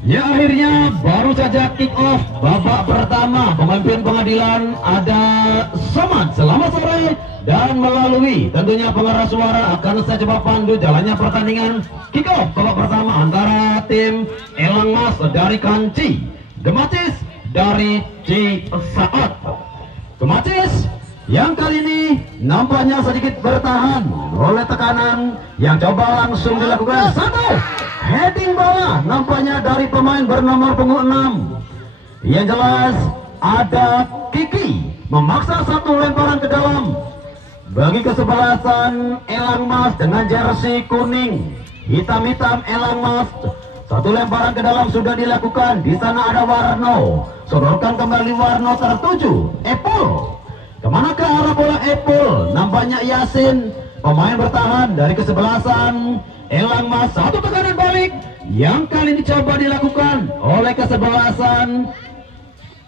Ya, akhirnya baru saja kick off babak pertama. Pemimpin pengadilan ada Somad, selamat sore. Dan melalui tentunya pengeras suara akan saya coba pandu jalannya pertandingan kick off babak pertama antara tim Elang Mas dari Kanci, Gemacis dari Cisaat. Gemacis yang kali ini nampaknya sedikit bertahan oleh tekanan yang coba langsung dilakukan. Satu heading bola nampaknya dari pemain bernomor punggung 6. Yang jelas ada Kiki memaksa satu lemparan ke dalam bagi kesebelasan Elang Mas dengan jersey kuning, hitam-hitam Elang Mas. Satu lemparan ke dalam sudah dilakukan. Di sana ada Warno, sodorkan kembali Warno tertuju Epul. Kemanakah arah bola Epul? Nampaknya Yasin, pemain bertahan dari kesebelasan Elang Mas. Satu tekanan balik yang kali ini coba dilakukan oleh kesebelasan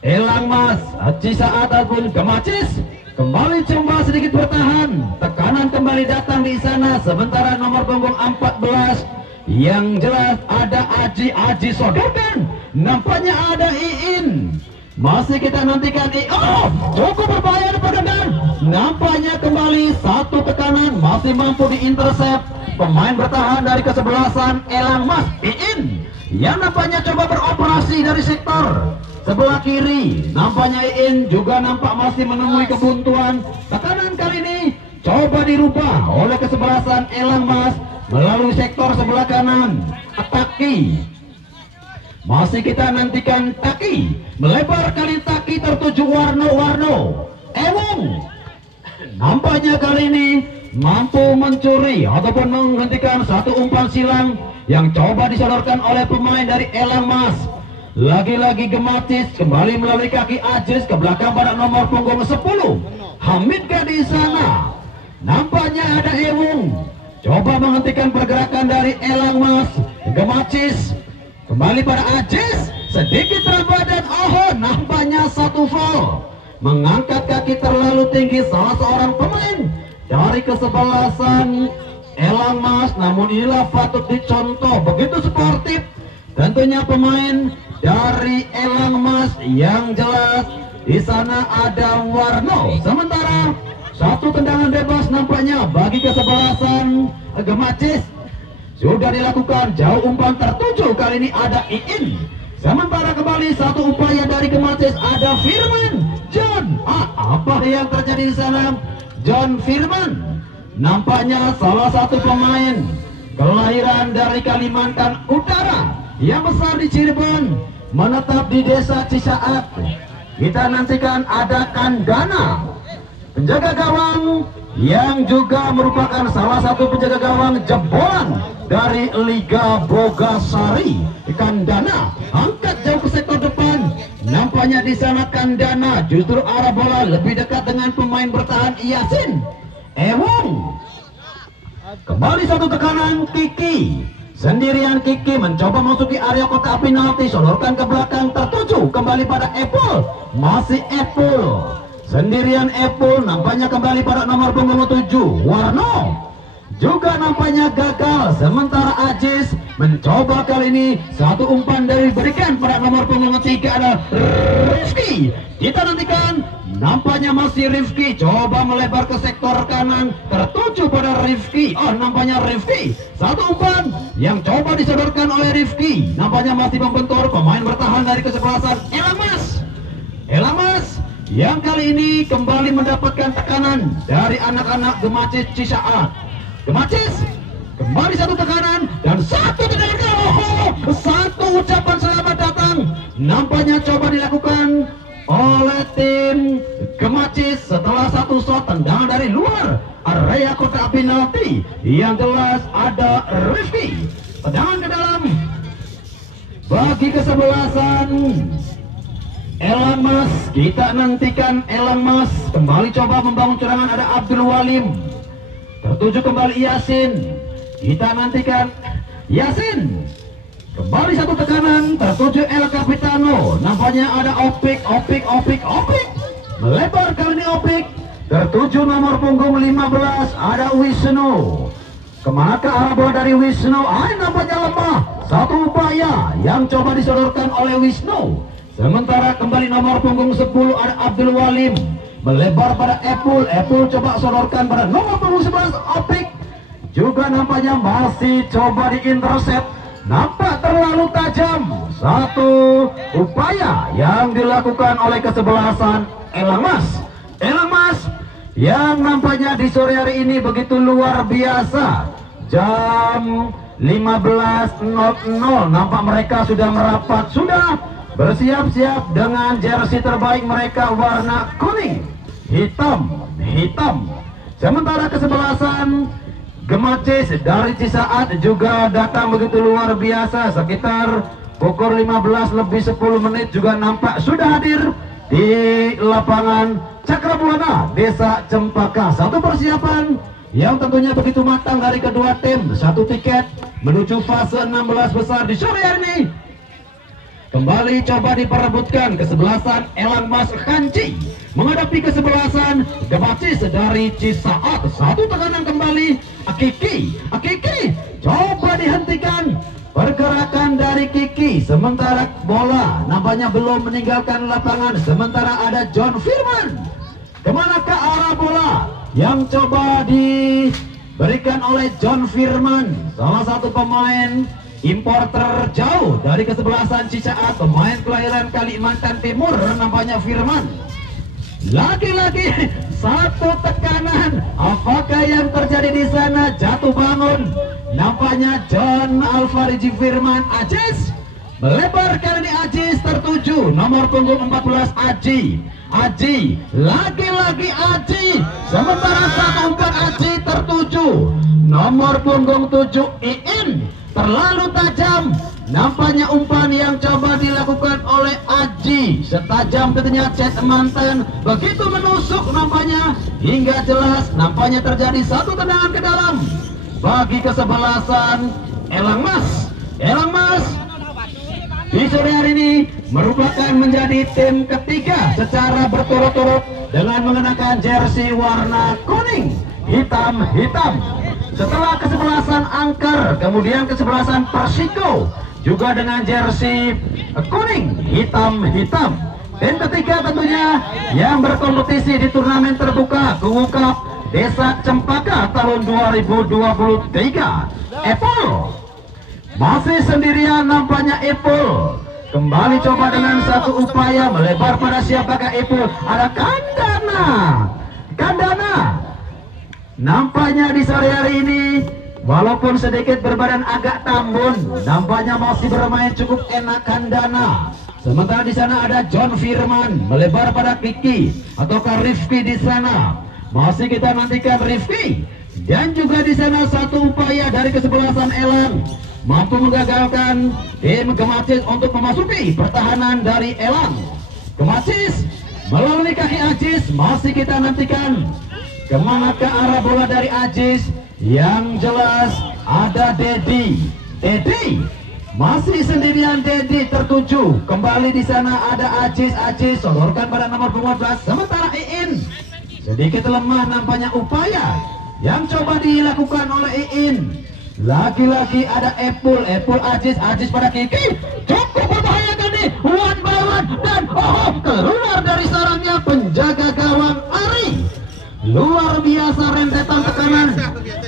Elang Mas. Cisaat ataupun Gemacis kembali coba sedikit bertahan. Tekanan kembali datang di sana. Sementara nomor punggung 14 yang jelas ada Aji sodorkan. Nampaknya ada Iin. Masih kita nantikan cukup berbahaya dan nampaknya kembali satu tekanan masih mampu diintercept pemain bertahan dari kesebelasan Elang Mas, Iin, yang nampaknya coba beroperasi dari sektor sebelah kiri. Nampaknya Iin juga nampak masih menemui kebuntuan. Tekanan kali ini coba dirubah oleh kesebelasan Elang Mas melalui sektor sebelah kanan. Ataki masih kita nantikan. Taki melebar kali Taki tertuju Warno Ewong. Nampaknya kali ini mampu mencuri ataupun menghentikan satu umpan silang yang coba disodorkan oleh pemain dari Elang Mas. Lagi-lagi Gemacis kembali melalui kaki Ajis ke belakang pada nomor punggung 10. Hamid di sana. Nampaknya ada Ewong coba menghentikan pergerakan dari Elang Mas. Gemacis kembali pada Ajis, sedikit terlambat dan nampaknya satu foul. Mengangkat kaki terlalu tinggi salah seorang pemain dari kesebelasan Elang Mas. Namun inilah patut dicontoh, begitu sportif tentunya pemain dari Elang Mas. Yang jelas di sana ada Warno. Sementara satu tendangan bebas nampaknya bagi kesebelasan Gemacis sudah dilakukan. Jauh umpan tertuju, kali ini ada Iin. Sementara kembali satu upaya dari Gemacis, ada Firman John. Apa yang terjadi di sana? John Firman nampaknya salah satu pemain kelahiran dari Kalimantan Utara yang besar di Cirebon, menetap di desa Cisaat. Kita nantikan ada Kandana, penjaga gawang yang juga merupakan salah satu penjaga gawang jebolan dari Liga Bogasari. Kandana angkat jauh ke sektor depan. Nampaknya di sana Kandana justru arah bola lebih dekat dengan pemain bertahan Yasin. Ewong kembali satu tekanan. Kiki sendirian. Kiki mencoba masuki area kotak penalti, sodorkan ke belakang tertuju kembali pada Epul. Masih Epul sendirian. Epul nampaknya kembali pada nomor punggung 7 Warno, juga nampaknya gagal. Sementara Ajis mencoba kali ini satu umpan dari berikan pada nomor punggung 3 ada Rifki. Kita nantikan. Nampaknya masih Rifki coba melebar ke sektor kanan tertuju pada Rifki. Nampaknya Rifki satu umpan yang coba disodorkan oleh Rifki. Nampaknya masih membentur pemain bertahan dari kesebelasan Elang Mas. Elang Mas yang kali ini kembali mendapatkan tekanan dari anak-anak Gemacis Cisaat. Gemacis kembali satu tekanan dan satu tekanan. Satu ucapan selamat datang nampaknya coba dilakukan oleh tim Gemacis setelah satu shot tendangan dari luar area kotak penalti. Yang jelas ada Rifki, tendangan ke dalam bagi kesebelasan Elang Mas. Kita nantikan Elang Mas kembali coba membangun serangan. Ada Abdul Walim tertuju kembali Yasin. Kita nantikan Yasin kembali satu tekanan tertuju El Capitano. Nampaknya ada Opik melebar kali ini. Opik tertuju nomor punggung 15 ada Wisnu. Kemanakah arah bola dari Wisnu? Nampaknya lemah. satu upaya yang coba disodorkan oleh Wisnu. Sementara kembali nomor punggung 10 ada Abdul Walim, melebar pada Epul. Epul coba sodorkan pada nomor punggung 11 Opik, juga nampaknya masih coba diintercept, nampak terlalu tajam. Satu upaya yang dilakukan oleh kesebelasan Elang Mas. Elang Mas yang nampaknya di sore hari ini begitu luar biasa. Jam 15.00 nampak mereka sudah merapat, sudah bersiap-siap dengan jersey terbaik mereka warna kuning, hitam. Sementara kesebelasan Gemacis dari Cisaat juga datang begitu luar biasa. Sekitar pukul 15:10 juga nampak sudah hadir di lapangan Cakrabuana Desa Cempaka. Satu persiapan yang tentunya begitu matang dari kedua tim. Satu tiket menuju fase 16 besar di sore hari ini. Kembali coba diperebutkan kesebelasan Elang Mas Kanci menghadapi kesebelasan Gemacis dari Cisaat. Satu tekanan kembali Akiki coba dihentikan pergerakan dari Kiki. Sementara bola nampaknya belum meninggalkan lapangan. Sementara ada John Firman. Kemanakah arah bola yang coba diberikan oleh John Firman, salah satu pemain importer jauh dari kesebelasan Cisaat, pemain kelahiran Kalimantan Timur nampaknya Firman. Lagi-lagi satu tekanan, apakah yang terjadi di sana? Jatuh bangun nampaknya John Alfariji Firman. Ajis melebar kali ini, Ajis tertuju nomor punggung 14 Aji, lagi-lagi Aji. Sementara satu umpan Aji tertuju nomor punggung 7 Iin. Terlalu tajam nampaknya umpan yang coba dilakukan oleh Aji. Setajam tentunya Cet Manten, begitu menusuk nampaknya hingga jelas. Nampaknya terjadi satu tendangan ke dalam bagi kesebelasan Elang Mas. Elang Mas di sore hari ini merupakan menjadi tim ketiga secara berturut-turut dengan mengenakan jersey warna kuning hitam. Setelah kesebelasan Angker, kemudian kesebelasan Persiko juga dengan jersey kuning hitam. Tim ketiga tentunya yang berkompetisi di turnamen terbuka Kungu Cup Desa Cempaka tahun 2023. Epul masih sendirian nampaknya. Epul kembali coba dengan satu upaya melebar pada siapakah Epul? Ada Kandana. Nampaknya di sore hari ini walaupun sedikit berbadan agak tambun, nampaknya masih bermain cukup enak Kandana. Sementara di sana ada John Firman melebar pada Kiki ataukah Rifki di sana. Masih kita nantikan Rifki. Dan juga di sana satu upaya dari kesebelasan Elang mampu menggagalkan tim Gemacis untuk memasuki pertahanan dari Elang. Gemacis melalui kaki Ajis, masih kita nantikan kemana ke arah bola dari Ajis. Yang jelas ada Dedi masih sendirian. Dedi tertuju kembali di sana ada Ajis sodorkan pada nomor 15. Sementara Iin sedikit lemah nampaknya upaya yang coba dilakukan oleh Iin. Lagi-lagi ada Epul Ajis pada Kiki, cukup berbahaya kan nih, one by one, dan keluar dari sarangnya penjaga gawang Ari. Luar biasa rentetan tekanan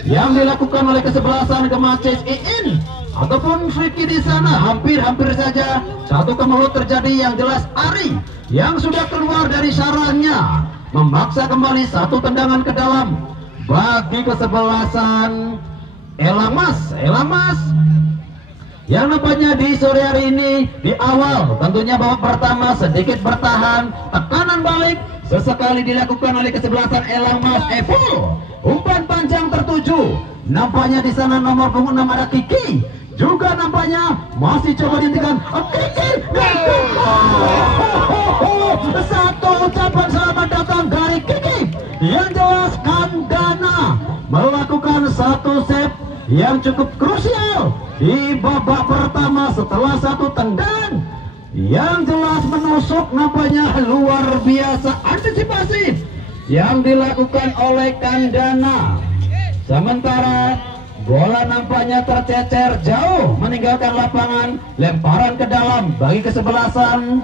yang dilakukan oleh kesebelasan Gemacis. Iin ataupun Friki di sana hampir saja satu kemelut terjadi. Yang jelas Ari yang sudah keluar dari sarangnya memaksa kembali satu tendangan ke dalam bagi kesebelasan Elang Mas yang nampaknya di sore hari ini di awal tentunya babak pertama sedikit bertahan, tekanan balik sesekali dilakukan oleh kesebelasan Elang Mas. Epul umpan panjang tertuju nampaknya di sana nomor punggung 6 ada Kiki, juga nampaknya masih coba dihentikan Kiki. Satu ucapan selamat datang dari Kiki. Yang jelas Kandana melakukan satu save yang cukup krusial di babak pertama setelah satu tendangan yang jelas menusuk. Nampaknya luar biasa antisipasi yang dilakukan oleh Kandana. Sementara Bola nampaknya tercecer jauh meninggalkan lapangan. Lemparan ke dalam bagi kesebelasan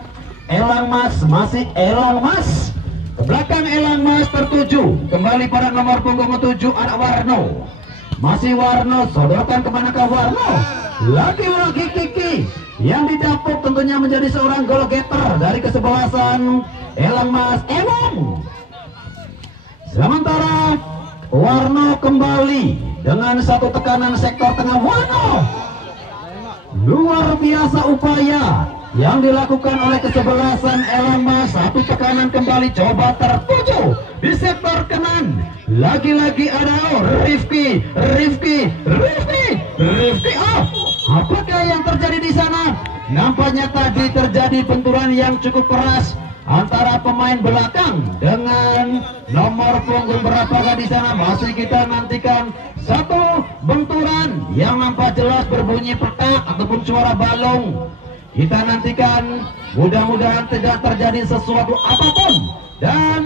Elang Mas. Masih Elang Mas. Ke belakang Elang Mas tertuju kembali pada nomor punggung 7 ada Warno. Masih Warno, sodorkan kemanakah Warno? Lagi-lagi Kiki yang didapuk tentunya menjadi seorang goal getter dari kesebelasan Elang Mas. Sementara Warno kembali dengan satu tekanan sektor tengah. Warno, luar biasa upaya yang dilakukan oleh kesebelasan Elang Mas. Satu tekanan kembali coba tertuju di sektor kanan. Lagi-lagi ada Rifki. Apakah yang terjadi di sana? Nampaknya tadi terjadi benturan yang cukup keras antara pemain belakang dengan nomor punggung berapakah di sana. Masih kita nantikan satu benturan yang nampak jelas berbunyi petak ataupun suara balong. Kita nantikan, mudah-mudahan tidak terjadi sesuatu apapun. Dan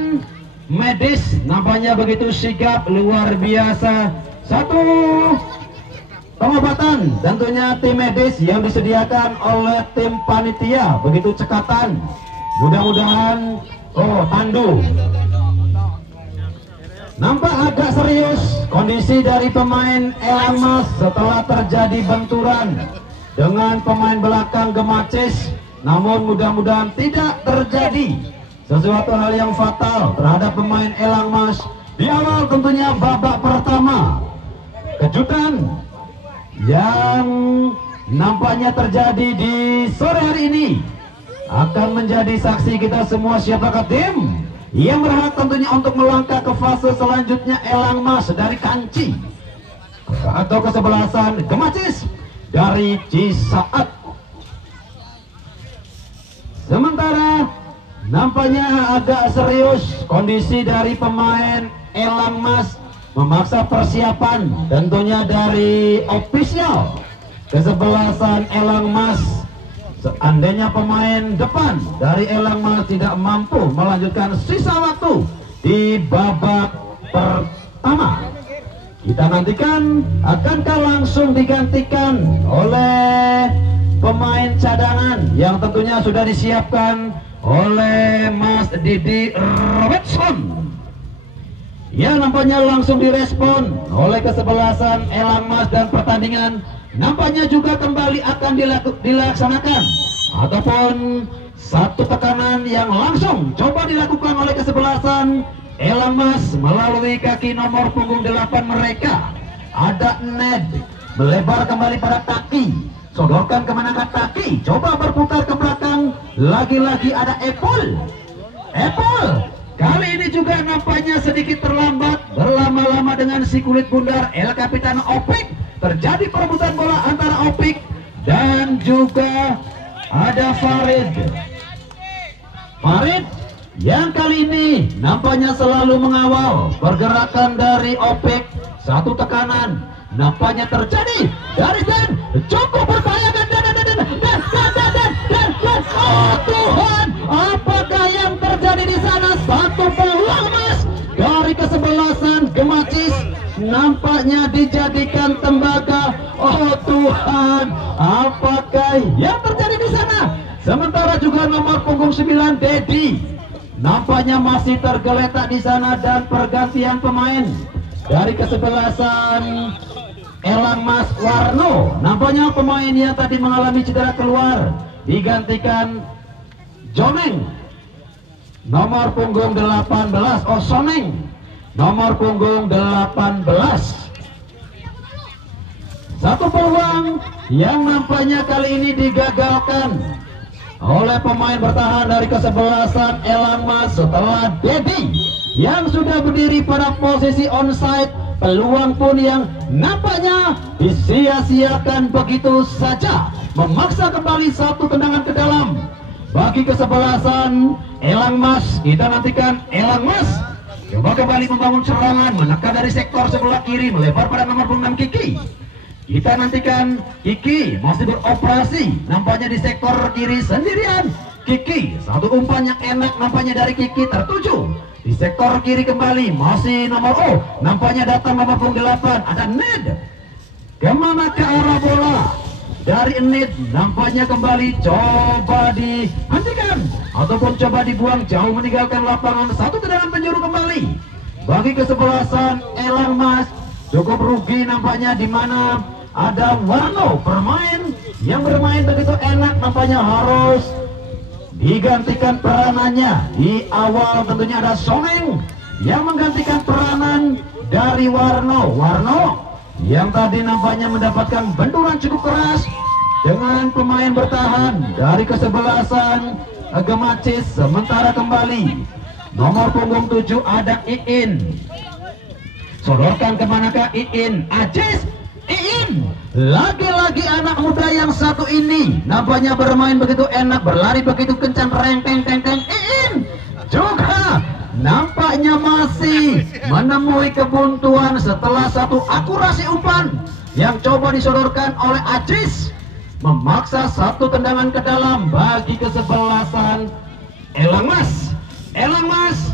medis nampaknya begitu sigap, luar biasa. Satu pengobatan tentunya tim medis yang disediakan oleh tim panitia begitu cekatan. Mudah-mudahan tandu. Nampak agak serius kondisi dari pemain Elang Mas setelah terjadi benturan dengan pemain belakang Gemacis. Namun mudah-mudahan tidak terjadi sesuatu hal yang fatal terhadap pemain Elang Mas di awal tentunya babak pertama. Kejutan yang nampaknya terjadi di sore hari ini akan menjadi saksi kita semua siapakah tim yang berhak tentunya untuk melangkah ke fase selanjutnya. Elang Mas dari Kanci atau kesebelasan Gemacis dari Cisaat. Sementara nampaknya agak serius kondisi dari pemain Elang Mas, memaksa persiapan tentunya dari ofisial kesebelasan Elang Mas. Seandainya pemain depan dari Elang Mas tidak mampu melanjutkan sisa waktu di babak pertama, kita nantikan akankah langsung digantikan oleh pemain cadangan yang tentunya sudah disiapkan oleh Mas Didi Robertson. Ya, nampaknya langsung direspon oleh kesebelasan Elang Mas dan pertandingan nampaknya juga kembali akan dilaksanakan ataupun satu tekanan yang langsung coba dilakukan oleh kesebelasan Elang Mas melalui kaki nomor punggung 8 mereka. Ada Ned melebar kembali pada kaki, sodorkan kemanakah kaki, coba berputar ke belakang. Lagi-lagi ada Apple. Kali ini juga nampaknya sedikit terlambat, berlama-lama dengan si kulit bundar El Capitano Opik. Terjadi perebutan bola antara Opik dan juga ada Farid yang kali ini nampaknya selalu mengawal pergerakan dari Opik. Satu tekanan nampaknya terjadi dari Dan, cukup berbahaya dan oh Tuhan, apakah yang terjadi di sana? Satu peluang emas dari kesebelasan Gemacis nampaknya dijadikan tembaga. Oh Tuhan, apakah yang terjadi di sana? Sementara juga nomor punggung 9 Dedi nampaknya masih tergeletak di sana. Dan pergantian pemain dari kesebelasan Elang Mas, Warno, nampaknya pemain yang tadi mengalami cedera keluar, digantikan Joneng nomor punggung 18. Soneng nomor punggung 18. Satu peluang yang nampaknya kali ini digagalkan oleh pemain bertahan dari kesebelasan Elang Mas setelah Dedi yang sudah berdiri pada posisi onside. Peluang pun yang nampaknya disia-siakan begitu saja, memaksa kembali satu tendangan ke dalam bagi kesebelasan Elang Mas. Kita nantikan Elang Mas coba kembali membangun serangan, menekan dari sektor sebelah kiri, melebar pada nomor 6 Kiki. Kita nantikan Kiki masih beroperasi, nampaknya di sektor kiri sendirian. Kiki, satu umpan yang enak nampaknya dari Kiki, tertuju di sektor kiri kembali, masih nomor nampaknya datang nomor punggung 8 ada Ned. Kemana ke arah bola? Dari Enid nampaknya kembali coba dihentikan ataupun coba dibuang jauh meninggalkan lapangan. Satu tendangan penjuru kembali bagi kesebelasan Elang Mas. Cukup rugi nampaknya, di mana ada Warno bermain yang bermain begitu enak, nampaknya harus digantikan peranannya. Di awal tentunya ada Soneng yang menggantikan peranan dari Warno yang tadi nampaknya mendapatkan benturan cukup keras dengan pemain bertahan dari kesebelasan Gemacis. Sementara kembali nomor punggung 7 ada Iin. Sodorkan kemanakah Iin? Ajis. Iin, lagi-lagi anak muda yang satu ini nampaknya bermain begitu enak, berlari begitu kencang, reng-teng-teng-teng. Iin juga nampaknya masih menemui kebuntuan setelah satu akurasi umpan yang coba disodorkan oleh Ajis, memaksa satu tendangan ke dalam bagi kesebelasan Elang Mas. Elang Mas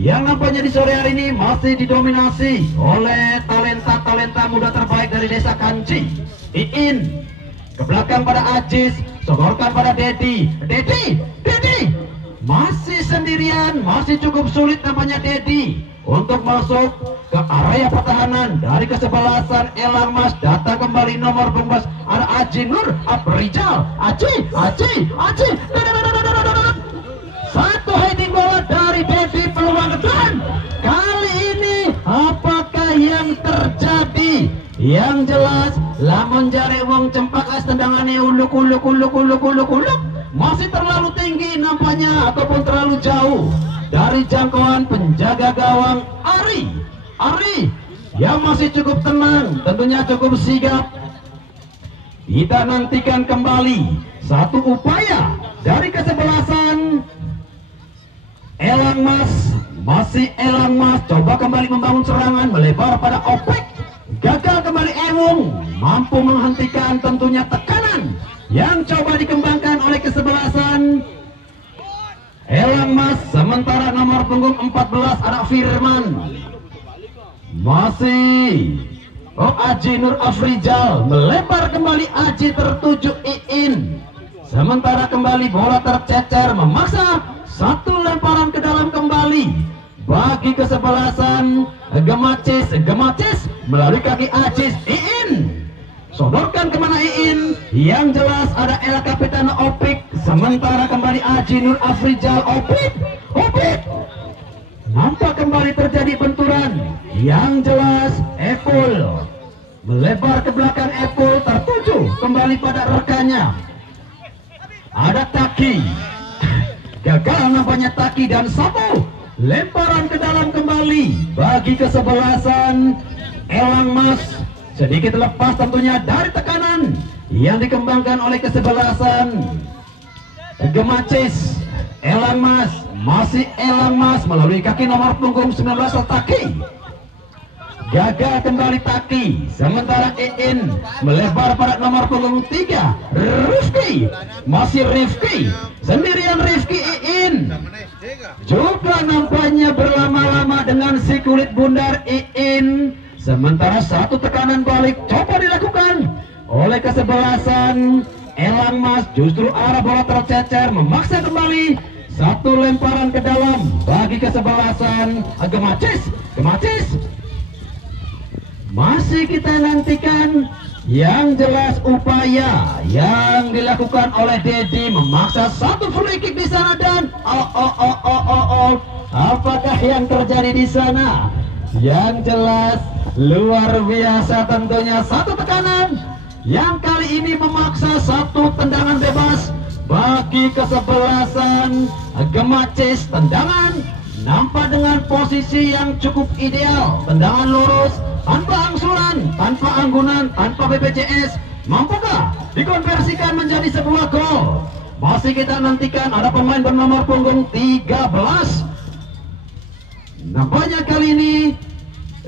yang nampaknya di sore hari ini masih didominasi oleh talenta-talenta muda terbaik dari desa Kanci. Iin ke belakang pada Ajis, sodorkan pada Dedi masih sendirian, masih cukup sulit nampaknya Dedi untuk masuk ke area pertahanan dari kesebelasan Elang Mas. Datang kembali nomor 12 ada Aji Nur Afrizal. Aji. Satu heading bola dari Dedi, peluang dan kali ini apakah yang terjadi? Yang jelas lamun jare wong cempaka tendangannya uluk masih terlalu tinggi nampaknya ataupun terlalu jauh dari jangkauan penjaga gawang Ari yang masih cukup tenang, tentunya cukup sigap. Kita nantikan kembali satu upaya dari kesebelasan Elang Mas. Masih Elang Mas coba kembali membangun serangan melebar pada Opek. Gagal kembali Ewung, mampu menghentikan tentunya tekanan yang coba dikembangkan oleh kesebelasan Elang Mas. Sementara nomor punggung 14 ada Firman. Masih Aji Nur Afrizal melebar kembali, Aji tertuju Iin. Sementara kembali bola tercecer, memaksa satu lemparan ke dalam kembali bagi kesebelasan Gemacis melalui kaki Ajis. Iin sodorkan kemana Iin? Yang jelas ada El Kapitana Opik. Sementara kembali Aji Nur Afrizal. Opik nampak kembali terjadi benturan. Yang jelas Epul melebar ke belakang, Epul tertuju kembali pada rekannya. Ada Taki, gagal nampaknya Taki, dan satu lemparan ke dalam kembali bagi kesebelasan Elang Mas. Sedikit lepas tentunya dari tekanan yang dikembangkan oleh kesebelasan Gemacis. Elang Mas, masih Elang Mas melalui kaki nomor punggung 19 Taki. Gagal kembali Taki. Sementara Iin melebar pada nomor punggung 3 Rifki. Masih Rifki sendirian. Rifki Iin juga nampaknya berlama-lama dengan si kulit bundar Iin. Sementara satu tekanan balik coba dilakukan oleh kesebelasan Elang Mas. Justru arah bola tercecer, memaksa kembali satu lemparan ke dalam bagi kesebelasan Gemacis. Masih kita nantikan. Yang jelas upaya yang dilakukan oleh Dedi memaksa satu free kick di sana, dan apakah yang terjadi di sana? Yang jelas luar biasa tentunya, satu tekanan yang kali ini memaksa satu tendangan bebas bagi kesebelasan Gemacis. Tendangan nampak dengan posisi yang cukup ideal, tendangan lurus tanpa angsuran, tanpa anggunan, tanpa BPJS. Mampukah dikonversikan menjadi sebuah gol? Masih kita nantikan. Ada pemain bernomor punggung 13. Nampaknya kali ini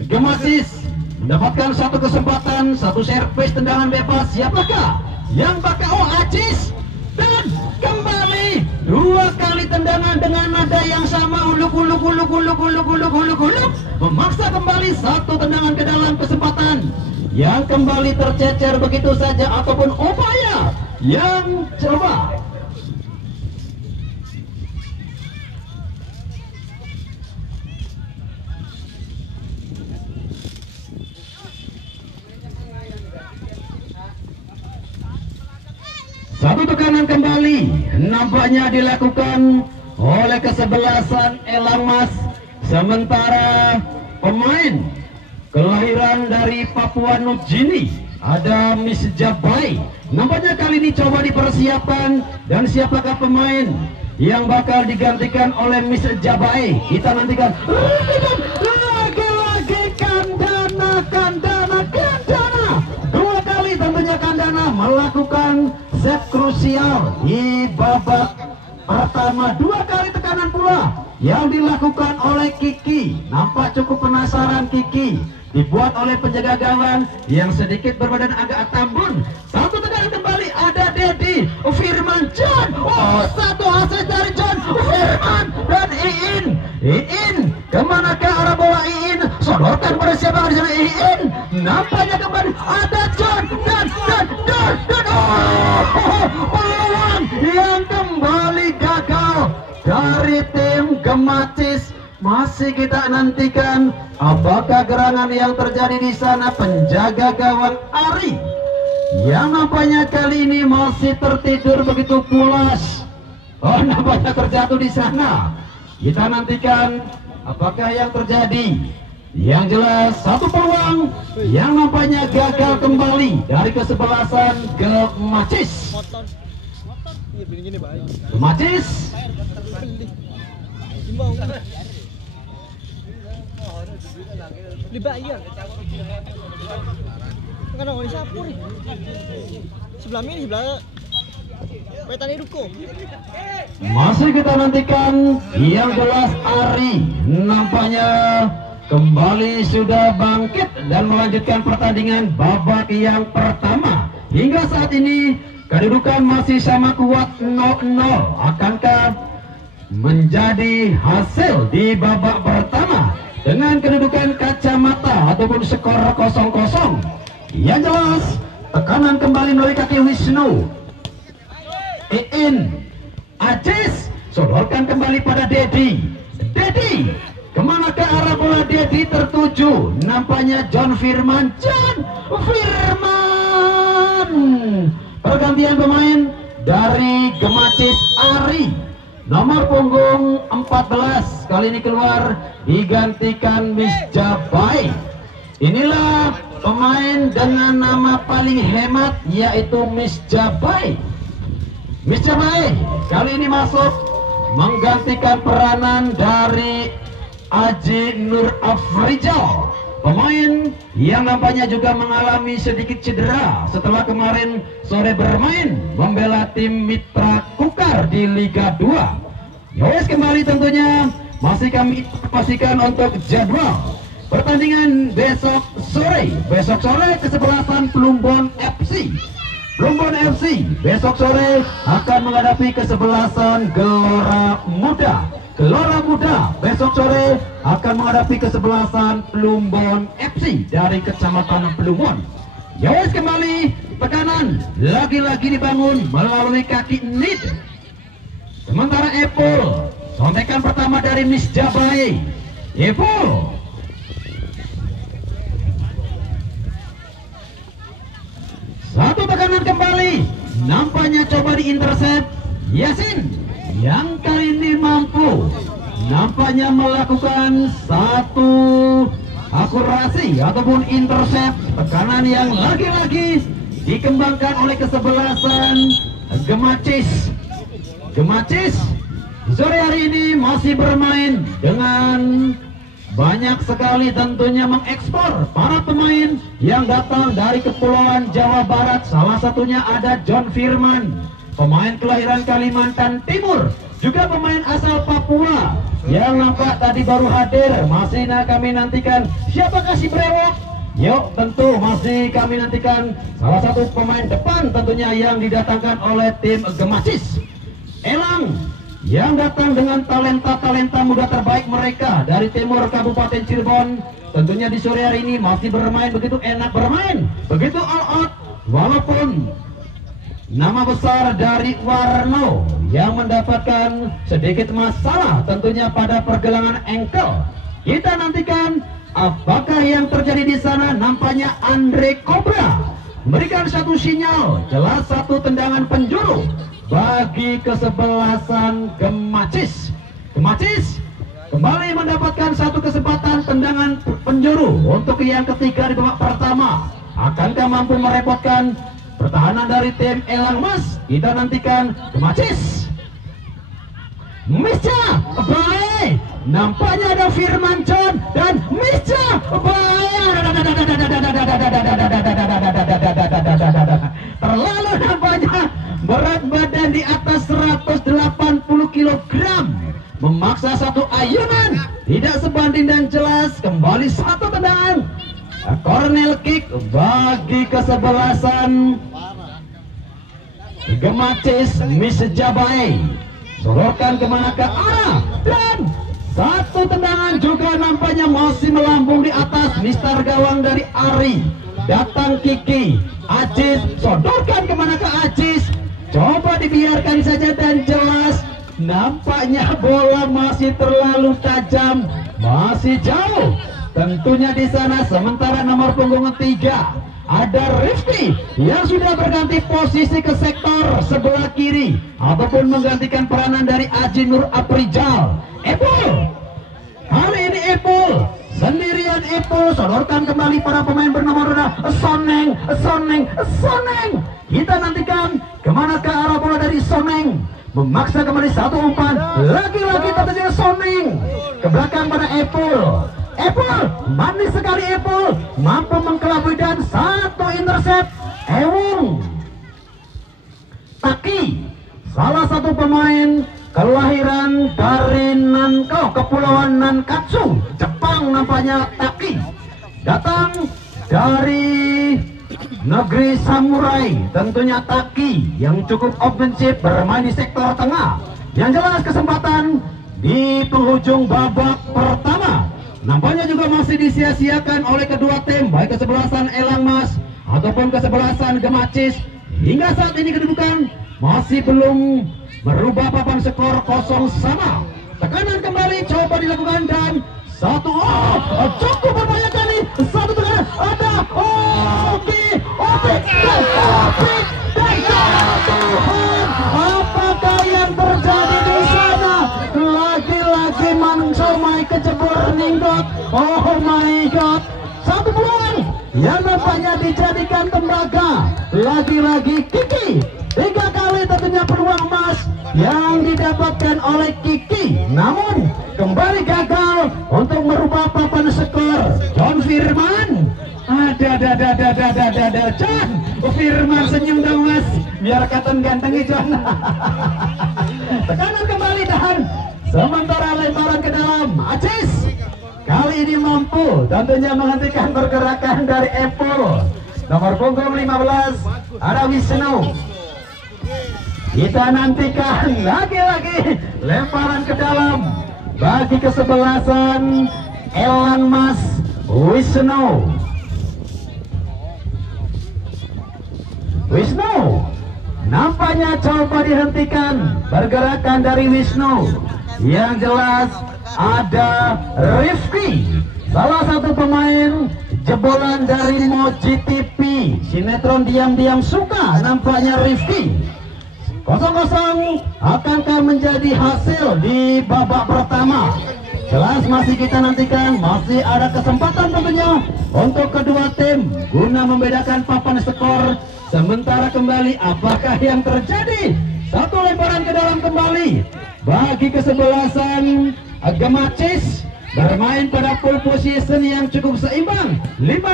Gemacis mendapatkan satu kesempatan, satu servis tendangan bebas. Siapakah yang bakal? Ajis, dan kembali dua kali tendangan dengan nada yang sama, uluk, memaksa kembali satu tendangan ke dalam kesempatan yang kembali tercecer begitu saja ataupun upaya yang coba. Satu tekanan kembali nampaknya dilakukan oleh kesebelasan Elang Mas, sementara pemain kelahiran dari Papua Nugini ada Miss Jabai. Nampaknya kali ini coba dipersiapkan, dan siapakah pemain yang bakal digantikan oleh Miss Jabai? Kita nantikan. Lagi-lagi Kandana. Dua kali tentunya Kandana melakukan set krusial di babak pertama. Dua kali tekanan pula yang dilakukan oleh Kiki. Nampak cukup penasaran Kiki, dibuat oleh penjaga gawang yang sedikit berbadan agak tambun. Satu tekanan kembali, ada Dedi Firman John. Oh, satu hasil dari John Firman dan Iin kemana ke arah bola? Iin sodorkan pada siapa di sana? Iin nampaknya kembali ada John dan peluang yang kembali gagal dari tim Gemacis. Masih kita nantikan apakah gerangan yang terjadi di sana. Penjaga gawang Ari yang nampaknya kali ini masih tertidur begitu pulas. Oh, nampaknya terjatuh di sana. Kita nantikan apakah yang terjadi. Yang jelas satu peluang yang nampaknya gagal kembali dari kesebelasan Gemacis. Gemacis dibayar kan orang sapu nih sebelah ini sebelah petani Ruko. Masih kita nantikan. Yang jelas Ari nampaknya kembali sudah bangkit dan melanjutkan pertandingan babak yang pertama. Hingga saat ini kedudukan masih sama kuat 0-0. Akankah menjadi hasil di babak pertama dengan kedudukan kacamata ataupun skor 0-0? Yang jelas tekanan kembali melalui kaki Wisnu. Iin Ajis sodorkan kembali pada Dedi. Kemana ke arah bola? Dedi tertuju nampaknya John Firman. Pergantian pemain dari Gemacis Ari, nomor punggung 14 kali ini keluar digantikan Miss Jabai. Inilah pemain dengan nama paling hemat, yaitu Miss Jabai. Miss Jabai kali ini masuk menggantikan peranan dari Aji Nur Afrizal, pemain yang nampaknya juga mengalami sedikit cedera setelah kemarin sore bermain membela tim Mitra Kukar di Liga 2. Yowes kembali tentunya masih kami pastikan untuk jadwal pertandingan besok sore. Besok sore kesebelasan Plumbon FC. Plumbon FC besok sore akan menghadapi kesebelasan Gelora Muda. Gelora Muda besok sore akan menghadapi kesebelasan Plumbon FC dari Kecamatan Plumbon. Yowes kembali, tekanan lagi-lagi dibangun melalui kaki Nid. Sementara Epul, sontekan pertama dari Miss Jabai. Epul satu tekanan kembali, nampaknya coba diintercept Yasin yang kali ini mampu nampaknya melakukan satu akurasi ataupun intercept. Tekanan yang lagi-lagi dikembangkan oleh kesebelasan Gemacis sore hari ini masih bermain dengan banyak sekali tentunya mengekspor para pemain yang datang dari Kepulauan Jawa Barat. Salah satunya ada John Firman, pemain kelahiran Kalimantan Timur, juga pemain asal Papua yang nampak tadi baru hadir. Masih kami nantikan siapakah si Brewok. Yuk, tentu masih kami nantikan salah satu pemain depan tentunya yang didatangkan oleh tim Gemacis. Elang yang datang dengan talenta-talenta muda terbaik mereka dari timur Kabupaten Cirebon, tentunya di sore hari ini masih bermain begitu enak, bermain begitu all out, walaupun nama besar dari Warno yang mendapatkan sedikit masalah tentunya pada pergelangan ankle. Kita nantikan apakah yang terjadi di sana. Nampaknya Andre Cobra memberikan satu sinyal, jelas satu tendangan penjuru bagi kesebelasan Gemacis. Gemacis kembali mendapatkan satu kesempatan tendangan penjuru untuk yang ketiga di babak pertama. Akankah mampu merepotkan pertahanan dari tim Elang Mas? Kita nantikan. Gemacis Misca baik, nampaknya ada Firman John dan Misca baik, terlalu nampaknya berat badan di atas 180 kg, memaksa satu ayunan tidak sebanding dan jelas. Kembali satu tendangan corner kick bagi kesebelasan Gemacis Misjabai. Sodorkan kemana ke arah, dan satu tendangan juga nampaknya masih melambung di atas. Mister gawang dari Ari, datang Kiki Aziz, sodorkan kemana ke Aziz, coba dibiarkan saja dan jelas nampaknya bola masih terlalu tajam, masih jauh tentunya di sana. Sementara nomor punggung 3 ada Rifki yang sudah berganti posisi ke sektor sebelah kiri ataupun menggantikan peranan dari Aji Nur Aprijal. Epul, kali ini Epul sendirian. Epul sodorkan kembali para pemain bernomor Soneng. Kita nantikan kemana ke arah bola dari Soneng, memaksa kembali satu umpan, lagi-lagi tentunya Soneng ke belakang pada Epul. Epul, manis sekali Epul, mampu mengkelabui dan satu intercept. Ewung Taki, salah satu pemain kelahiran dari Nankau, Kepulauan Nankatsu, Jepang nampaknya. Taki datang dari negeri samurai, tentunya Taki yang cukup ofensif, bermain di sektor tengah. Yang jelas kesempatan di penghujung babak pertama nampaknya juga masih disia-siakan oleh kedua tim, baik kesebelasan Elang Mas ataupun kesebelasan Gemacis. Hingga saat ini kedudukan masih belum merubah papan skor 0 sama. Tekanan kembali coba dilakukan dan satu, cukup berbahaya kali, satu tekanan ada, dan Tuhan, apakah yang terjadi di sana? Lagi-lagi Mansomai kejebur ninggot. Oh my god, satu peluang yang nampaknya dijadikan tembaga. Lagi-lagi Kiki, 3 kali tentunya peluang emas yang didapatkan oleh Kiki, namun kembali gagal untuk merubah papan skor. John Firman, John Firman senyum dong mas, biar katon ganteng John. Tekanan kembali dan sementara lemparan ke dalam. Aziz kali ini mampu tentunya menghentikan pergerakan dari Apple. Nomor punggung 15 ada Wisnu. Kita nantikan lagi-lagi lemparan ke dalam bagi kesebelasan Elang Mas Wisnu. Nampaknya coba dihentikan pergerakan dari Wisnu. Yang jelas ada Rifki, salah satu pemain jebolan dari Moji TV, sinetron diam-diam suka nampaknya Rifki. 0-0 akankah menjadi hasil di babak pertama? Jelas masih kita nantikan, masih ada kesempatan tentunya untuk kedua tim guna membedakan papan skor. Sementara kembali apakah yang terjadi? Satu lemparan ke dalam kembali bagi kesebelasan Gemacis, bermain pada pole position yang cukup seimbang 50%.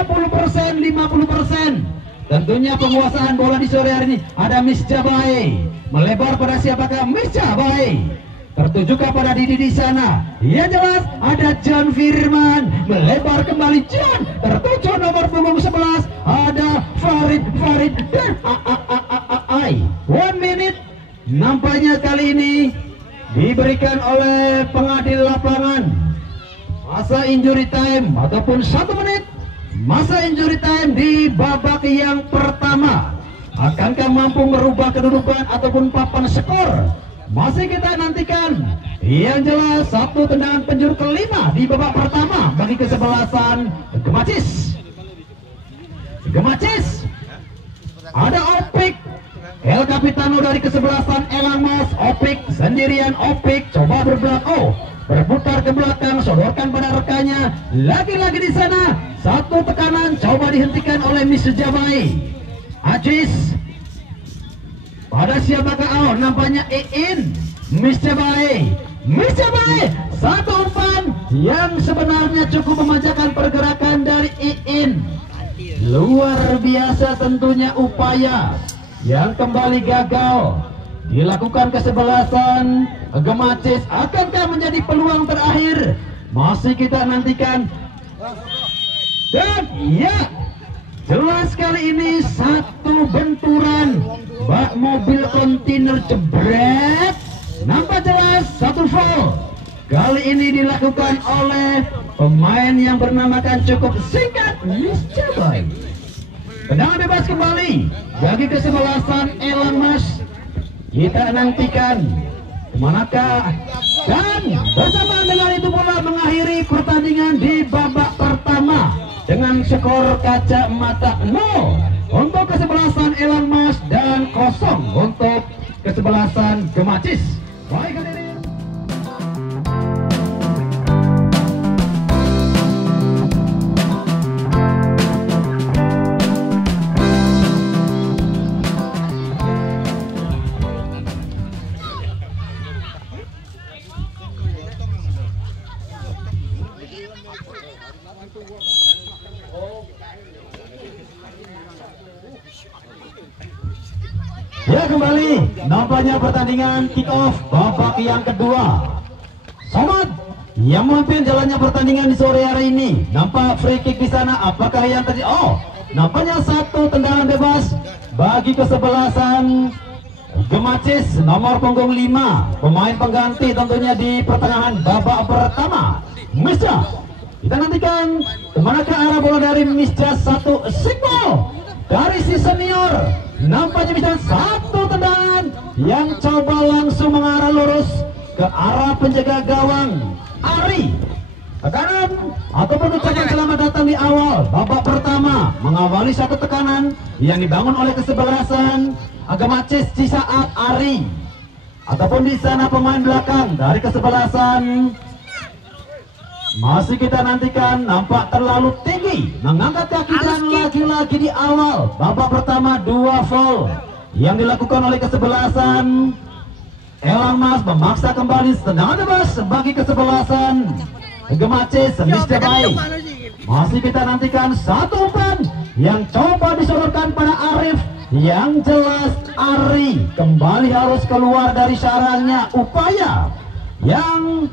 Tentunya penguasaan bola di sore hari ini ada Misjabai, melebar pada siapakah? Misjabai tertuju kepada Didi di sana. Ya jelas ada John Firman, melebar kembali John, tertuju nomor punggung 11 ada Farid dan 1 minute nampaknya kali ini diberikan oleh pengadil lapangan. masa injury time ataupun 1 menit masa injury time di babak yang pertama. Akankah mampu merubah kedudukan ataupun papan skor? Masih kita nantikan. Yang jelas satu tendangan penjuru kelima di babak pertama bagi kesebelasan Gemacis. Ada Opik El Capitano dari kesebelasan Elang Mas. Opik sendirian. Opik coba berputar ke belakang, sodorkan pada rekannya. Lagi-lagi di sana satu tekanan coba dihentikan oleh Miss Jabai. Ajis pada siapakah? Nampaknya Iin. Miss Jabai satu umpan yang sebenarnya cukup memanjakan pergerakan dari Iin. Luar biasa tentunya upaya yang kembali gagal dilakukan kesebelasan Gemacis. Akankah menjadi peluang terakhir? Masih kita nantikan. Dan ya, jelas kali ini satu benturan bak mobil kontainer jebret. Nampak jelas satu foul. Kali ini dilakukan oleh pemain yang bernamakan cukup singkat Miss Jabai. Tendangan bebas kembali bagi kesebelasan Elang Mas. Kita nantikan kemanakah. Dan bersamaan dengan itu pula mengakhiri pertandingan di babak pertama dengan skor kacamata 0 untuk kesebelasan Elang Mas dan 0 untuk kesebelasan Gemacis. Baik hadirin. Ya, kembali nampaknya pertandingan kick off babak yang kedua. Somad yang memimpin jalannya pertandingan di sore hari ini. Nampak free kick di sana. Apakah yang terjadi? Oh, nampaknya satu tendangan bebas bagi kesebelasan Gemacis nomor punggung 5, pemain pengganti tentunya di pertengahan babak pertama. Misja, kita nantikan kemanakah arah bola dari Misja. Satu signal dari si senior. Nampaknya bisa satu tendangan yang coba langsung mengarah lurus ke arah penjaga gawang Ari. Tekanan ataupun ucapan selamat datang di awal babak pertama mengawali satu tekanan yang dibangun oleh kesebelasan Gemacis di saat Ari. Ataupun di sana pemain belakang dari kesebelasan masih kita nantikan. Nampak terlalu tinggi mengangkat kaki dan lagi-lagi di awal babak pertama 2 foul yang dilakukan oleh kesebelasan Elang Mas. Memaksa kembali tendangan bebas bagi kesebelasan Gemacis. Miss Jabai masih kita nantikan satu umpan yang coba disodorkan pada Arif. Yang jelas Ari kembali harus keluar dari sarangnya. Upaya yang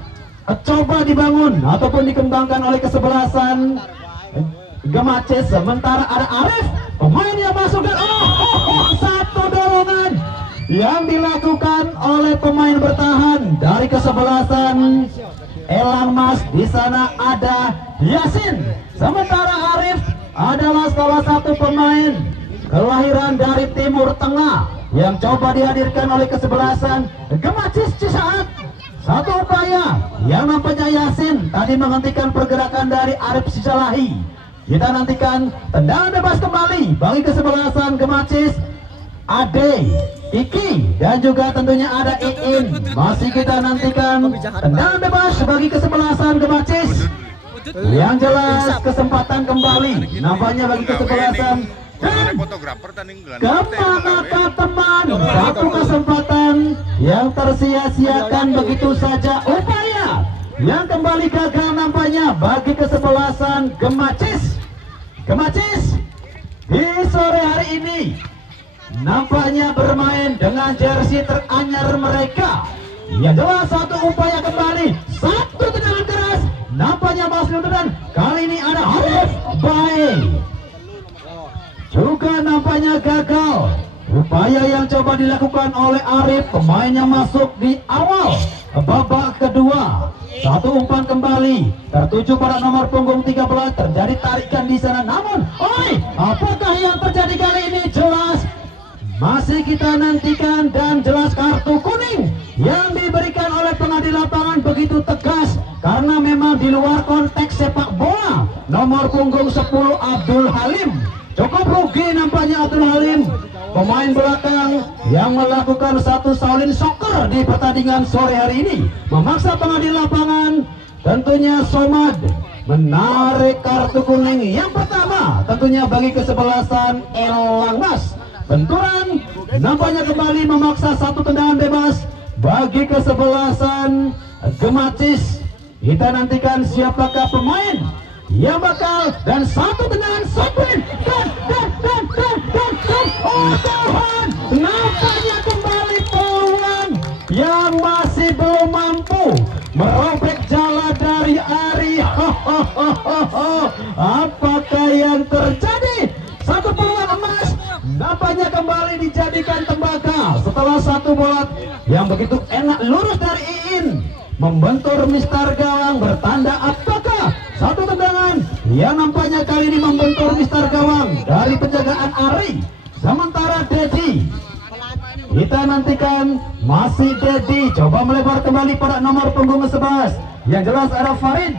coba dibangun ataupun dikembangkan oleh kesebelasan Gemacis. Sementara ada Arif, pemain yang masuk dan satu dorongan yang dilakukan oleh pemain bertahan dari kesebelasan Elang Mas. Di sana ada Yasin. Sementara Arif adalah salah satu pemain kelahiran dari Timur Tengah yang coba dihadirkan oleh kesebelasan Gemacis di saat satu upaya yang nampaknya Yasin tadi menghentikan pergerakan dari Arif Sisalahi. Kita nantikan tendangan bebas kembali bagi kesebelasan Gemacis. Ade, Iki dan juga tentunya ada Iin. Masih kita nantikan tendangan bebas bagi kesebelasan Gemacis. Yang jelas kesempatan kembali nampaknya bagi kesebelasan. Dan kemanakah teman, satu kesempatan yang tersia-siakan begitu saja. Upaya yang kembali gagal nampaknya bagi kesebelasan Gemacis. Gemacis di sore hari ini nampaknya bermain dengan jersey teranyar mereka. Yang jelas satu upaya kembali, satu tendangan keras nampaknya masih dan kali ini ada Arif. Baik juga nampaknya gagal upaya yang coba dilakukan oleh Arif, pemainnya masuk di awal babak kedua. Satu umpan kembali tertuju pada nomor punggung 13, terjadi tarikan di sana, namun apakah yang terjadi kali ini? Jelas masih kita nantikan, dan jelas kartu kuning yang diberikan oleh pengadil lapangan begitu tegas karena memang di luar konteks sepak bola. Nomor punggung 10 Abdul Halim, cukup rugi nampaknya Abdul Halim, pemain belakang yang melakukan satu Shaolin Soccer di pertandingan sore hari ini, memaksa pengadil lapangan tentunya Somad menarik kartu kuning yang pertama tentunya bagi kesebelasan Elang Mas. Benturan nampaknya kembali memaksa satu tendangan bebas bagi kesebelasan Gemacis. Kita nantikan siapakah pemain yang bakal, dan satu tendangan sprint dan oh Tuhan, nampaknya kembali peluang yang masih belum mampu merobek jala dari Ari. Apakah yang terjadi? Satu peluang emas nampaknya kembali dijadikan tembaga setelah satu bola yang begitu enak lurus dari Iin membentur Mister Gawang, bertanda apakah satu tendangan yang nampaknya kali ini membentur Mister Gawang dari penjagaan Ari. Sementara Dedi, kita nantikan masih Dedi coba melebar kembali pada nomor punggung 11, yang jelas ada Farid.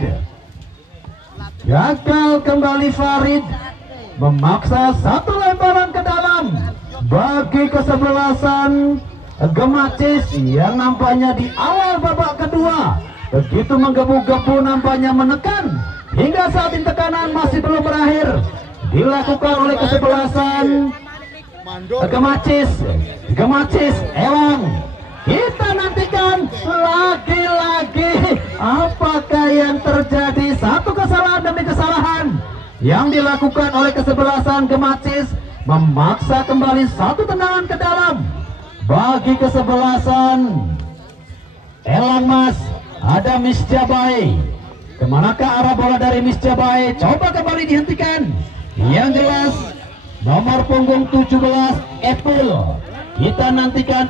Gagal kembali Farid, memaksa satu lemparan ke dalam bagi kesebelasan Gemacis yang nampaknya di awal babak kedua begitu menggebu-gebu, nampaknya menekan hingga saat ini tekanan masih belum berakhir dilakukan oleh kesebelasan Gemacis Elang. Kita nantikan lagi-lagi apakah yang terjadi, satu kesalahan demi kesalahan yang dilakukan oleh kesebelasan Gemacis, memaksa kembali satu tendangan ke dalam bagi kesebelasan Elang Mas. Ada Misjabai, kemanakah arah bola dari Misjabai? Coba kembali dihentikan. Yang jelas nomor punggung 17 Epul, kita nantikan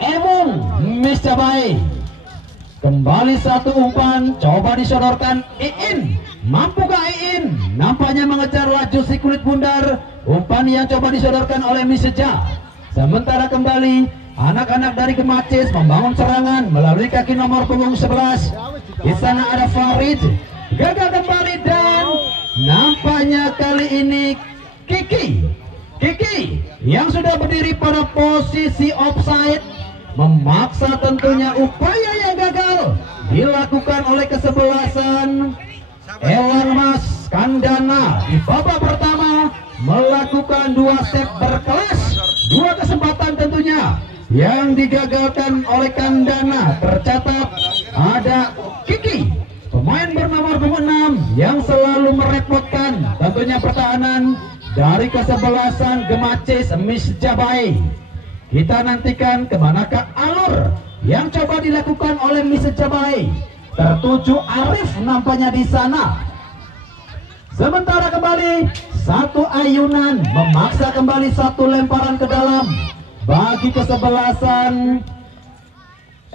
Emung Misjabai. Kembali satu umpan coba disodorkan Iin. Mampukah Iin? Nampaknya mengejar laju si kulit bundar. Umpan yang coba disodorkan oleh Misja. Sementara kembali anak-anak dari Gemacis membangun serangan melalui kaki nomor punggung 11. Di sana ada Farid, gagal kembali, dan nampaknya kali ini Kiki yang sudah berdiri pada posisi offside, memaksa tentunya upaya yang gagal dilakukan oleh kesebelasan Elang Mas Kandana di babak pertama, melakukan dua set berkelas, dua kesempatan tentunya yang digagalkan oleh Kandana. Tercatat ada Kiki, pemain bernomor 6 yang selalu merepotkan tentunya pertahanan dari kesebelasan Gemacis Misjabai. Kita nantikan kemanakah alur yang coba dilakukan oleh Misjabai. Tertuju Arif nampaknya di sana. Sementara kembali satu ayunan memaksa kembali satu lemparan ke dalam bagi kesebelasan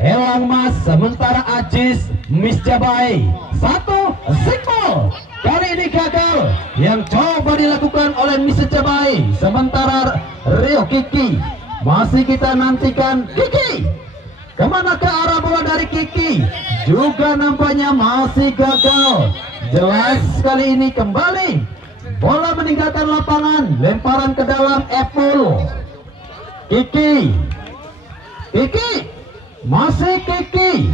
Elang Mas. Sementara Ajis Misjabai, satu simbol kali ini gagal yang coba dilakukan oleh Misjabai. Sementara Rio Kiki masih kita nantikan. Kiki, kemanakah arah bola dari Kiki? Juga nampaknya masih gagal. Jelas kali ini kembali bola meninggalkan lapangan, lemparan ke dalam Epul. Kiki masih Kiki,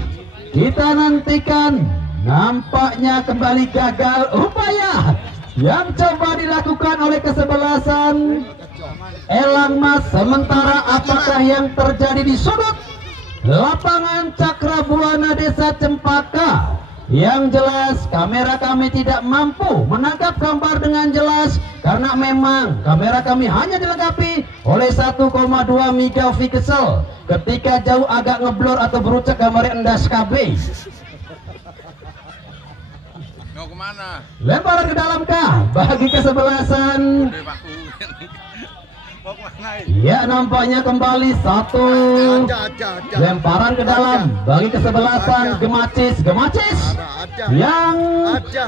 kita nantikan. Nampaknya kembali gagal upaya yang coba dilakukan oleh kesebelasan Elang Mas. Sementara apakah yang terjadi di sudut lapangan Cakrabuana Desa Cempaka? Yang jelas kamera kami tidak mampu menangkap gambar dengan jelas karena memang kamera kami hanya dilengkapi oleh 1,2 megapiksel. Ketika jauh agak ngeblur atau berucap gambarnya endas KB. Mau kemana? Lemparan ke dalam kah bagi kesebelasan Ya, nampaknya kembali satu lemparan ke dalam bagi kesebelasan Gemacis yang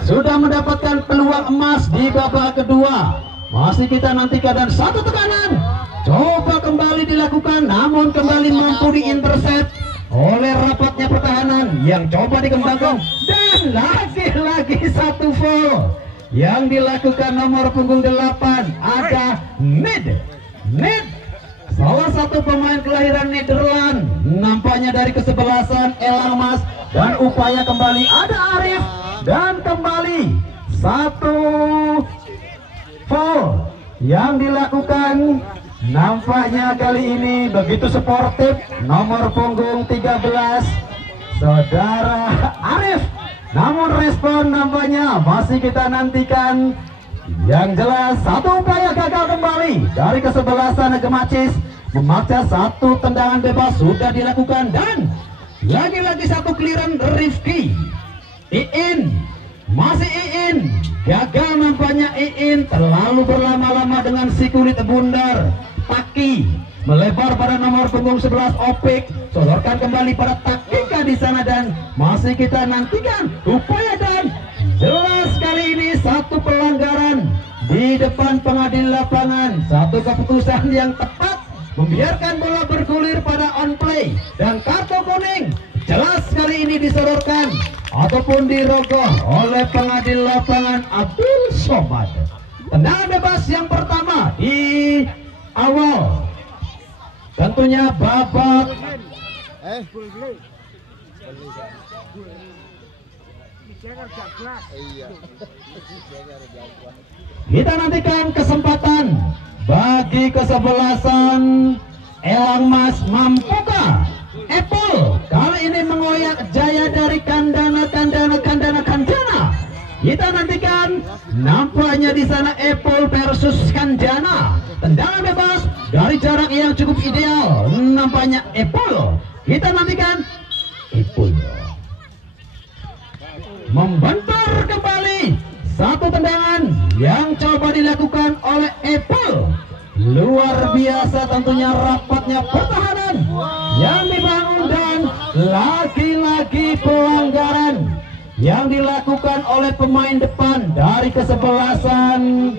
sudah mendapatkan peluang emas di babak kedua. Masih kita nantikan dan satu tekanan coba kembali dilakukan, namun kembali mampu diintercept oleh rapatnya pertahanan yang coba dikembangkan, dan lagi-lagi satu foul yang dilakukan nomor punggung 8 ada Ned, salah satu pemain kelahiran Nederland, nampaknya dari kesebelasan Elangmas, dan upaya kembali ada Arif, dan kembali satu foul yang dilakukan. Nampaknya kali ini begitu sportif nomor punggung 13 saudara Arif, namun respon nampaknya masih kita nantikan. Yang jelas satu upaya gagal kembali dari kesebelasan Gemacis, memaksa satu tendangan bebas sudah dilakukan, dan lagi-lagi satu clearance Rifki. Masih Iin gagal, nampaknya Iin terlalu berlama-lama dengan si kulit bundar. Taki melebar pada nomor punggung 11 Opik, sodorkan kembali pada Takika di sana, dan masih kita nantikan upaya, dan jelas kali ini satu pelanggaran di depan pengadil lapangan, satu keputusan yang tepat membiarkan bola bergulir pada on play, dan kartu kuning jelas kali ini disodorkan ataupun dirogoh oleh pengadil lapangan Abdul Somad. Tendangan bebas yang pertama di awal tentunya babak kita nantikan kesempatan bagi kesebelasan Elangmas. Mampukah Apple kali ini mengoyak jaya dari kandana? Kita nantikan, nampaknya di sana Apple versus Kanjana. Tendangan bebas dari jarak yang cukup ideal, nampaknya Apple. Kita nantikan Apple membentur kembali satu tendangan yang coba dilakukan oleh Apple. Luar biasa tentunya rapatnya pertahanan yang dibangun, dan lagi-lagi pelanggaran yang dilakukan oleh pemain depan dari kesebelasan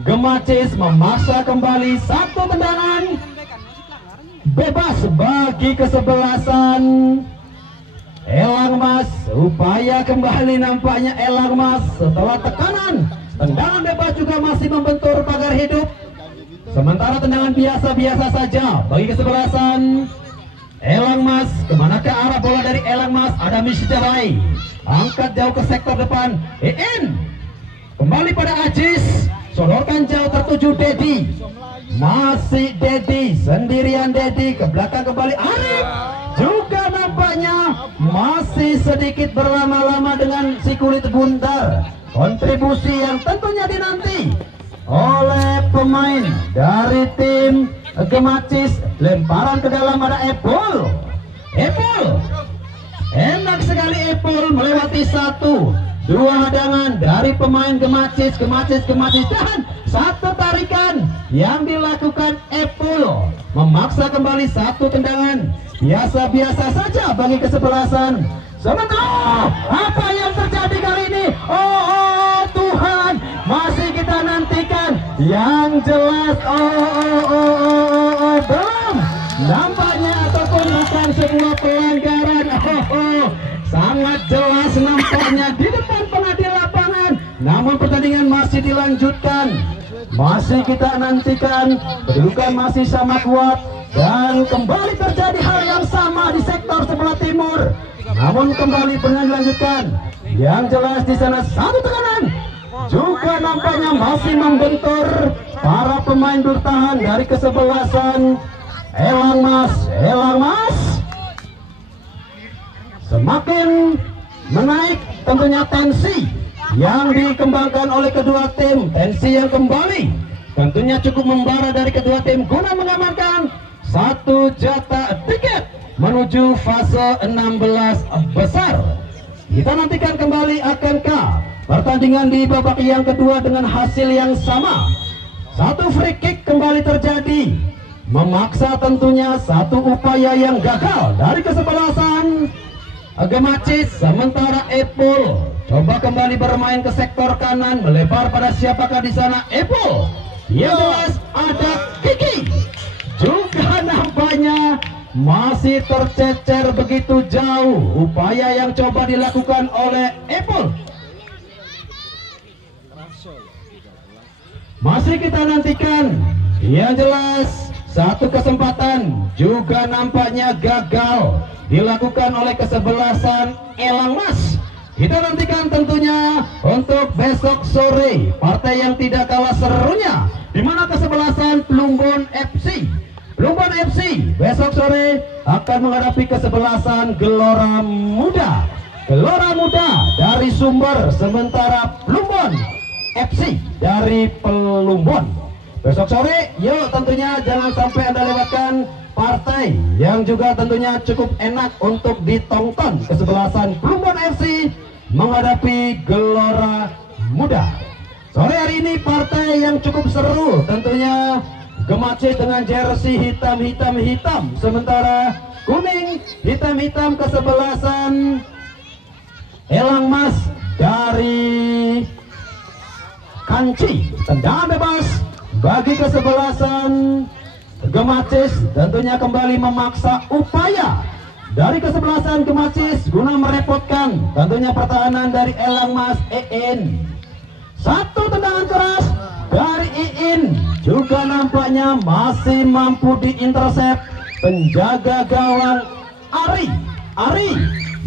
Gemacis, memaksa kembali satu tendangan bebas bagi kesebelasan Elangmas. Upaya kembali nampaknya Elangmas setelah tekanan. Tendangan bebas juga masih membentur pagar hidup, sementara tendangan biasa-biasa saja bagi kesebelasan Elangmas. Kemana ke arah bola dari Elangmas? Ada Misjabai, angkat jauh ke sektor depan. Kembali pada Ajis, sodorkan jauh tertuju Dedi. Masih Dedi, sendirian Dedi, ke belakang kembali Arif. Juga nampaknya masih sedikit berlama-lama dengan si kulit bundar. Kontribusi yang tentunya dinanti oleh pemain dari tim Gemacis. Lemparan ke dalam ada Apple. Enak sekali Apple melewati satu dua hadangan dari pemain Gemacis, dan satu tarikan yang dilakukan Apple memaksa kembali satu tendangan biasa-biasa saja bagi kesebelasan. Sementara apa yang terjadi kali ini? Oh Tuhan, masih kita nantikan. Yang jelas belum nampaknya ataupun bukan sebuah pelanggaran. Sangat jelas nampaknya di depan pengadil lapangan. Namun pertandingan masih dilanjutkan. Masih kita nantikan, kedudukan masih sama kuat, dan kembali terjadi hal yang sama di sektor sebelah timur. Namun kembali pernah dilanjutkan. Yang jelas di sana satu tekanan juga nampaknya masih membentur para pemain bertahan dari kesebelasan Elangmas. Semakin menaik tentunya tensi yang dikembangkan oleh kedua tim. Tensi yang kembali tentunya cukup membara dari kedua tim guna mengamankan satu jatah tiket menuju fase 16 besar. Kita nantikan kembali akankah pertandingan di babak yang kedua dengan hasil yang sama Satu free kick kembali terjadi, memaksa tentunya satu upaya yang gagal dari kesebelasan Gemacis. Sementara Epul coba kembali bermain ke sektor kanan, melebar pada siapakah di sana? Epul. Yang jelas ada Kiki. Juga nampaknya masih tercecer begitu jauh upaya yang coba dilakukan oleh Epul. Masih kita nantikan. Yang jelas satu kesempatan juga nampaknya gagal dilakukan oleh kesebelasan Elang Mas. Kita nantikan tentunya untuk besok sore partai yang tidak kalah serunya, di mana kesebelasan Plumbon FC. Plumbon FC besok sore akan menghadapi kesebelasan Gelora Muda. Gelora Muda dari Sumber, sementara Plumbon FC dari Plumbon. Besok sore, yuk tentunya jangan sampai Anda lewatkan partai yang juga tentunya cukup enak untuk ditonton. Kesebelasan Plumbon FC menghadapi Gelora Muda. Sore hari ini partai yang cukup seru tentunya. Gemacis dengan jersey hitam, sementara kuning hitam kesebelasan Elang Mas dari Kanci. Tendangan bebas bagi kesebelasan Gemacis, tentunya kembali memaksa upaya dari kesebelasan Gemacis guna merepotkan tentunya pertahanan dari Elang Mas EN. Satu tendangan keras dari Iin juga nampaknya masih mampu diintercept penjaga gawang Ari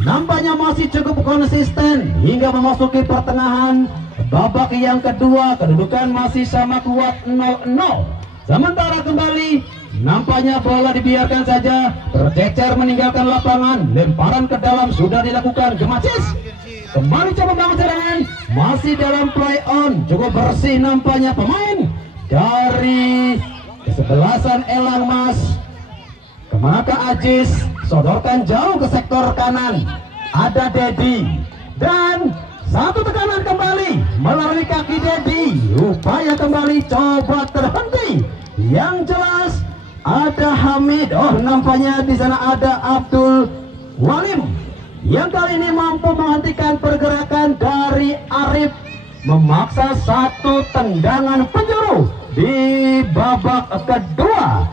nampaknya masih cukup konsisten hingga memasuki pertengahan babak yang kedua. Kedudukan masih sama kuat 0-0. Sementara kembali nampaknya bola dibiarkan saja tercecer meninggalkan lapangan. Lemparan ke dalam sudah dilakukan Gemacis. Kembali coba bangun serangan, masih dalam play on, cukup bersih nampaknya pemain dari kesebelasan Elang Mas. Kemanakah Ajis? Sodorkan jauh ke sektor kanan, ada Dedi, dan satu tekanan kembali melalui kaki Dedi. Upaya kembali coba terhenti. Yang jelas ada Hamid. Oh, nampaknya di sana ada Abdul Walim yang kali ini mampu menghentikan pergerakan dari Arif, memaksa satu tendangan penjuru di babak kedua.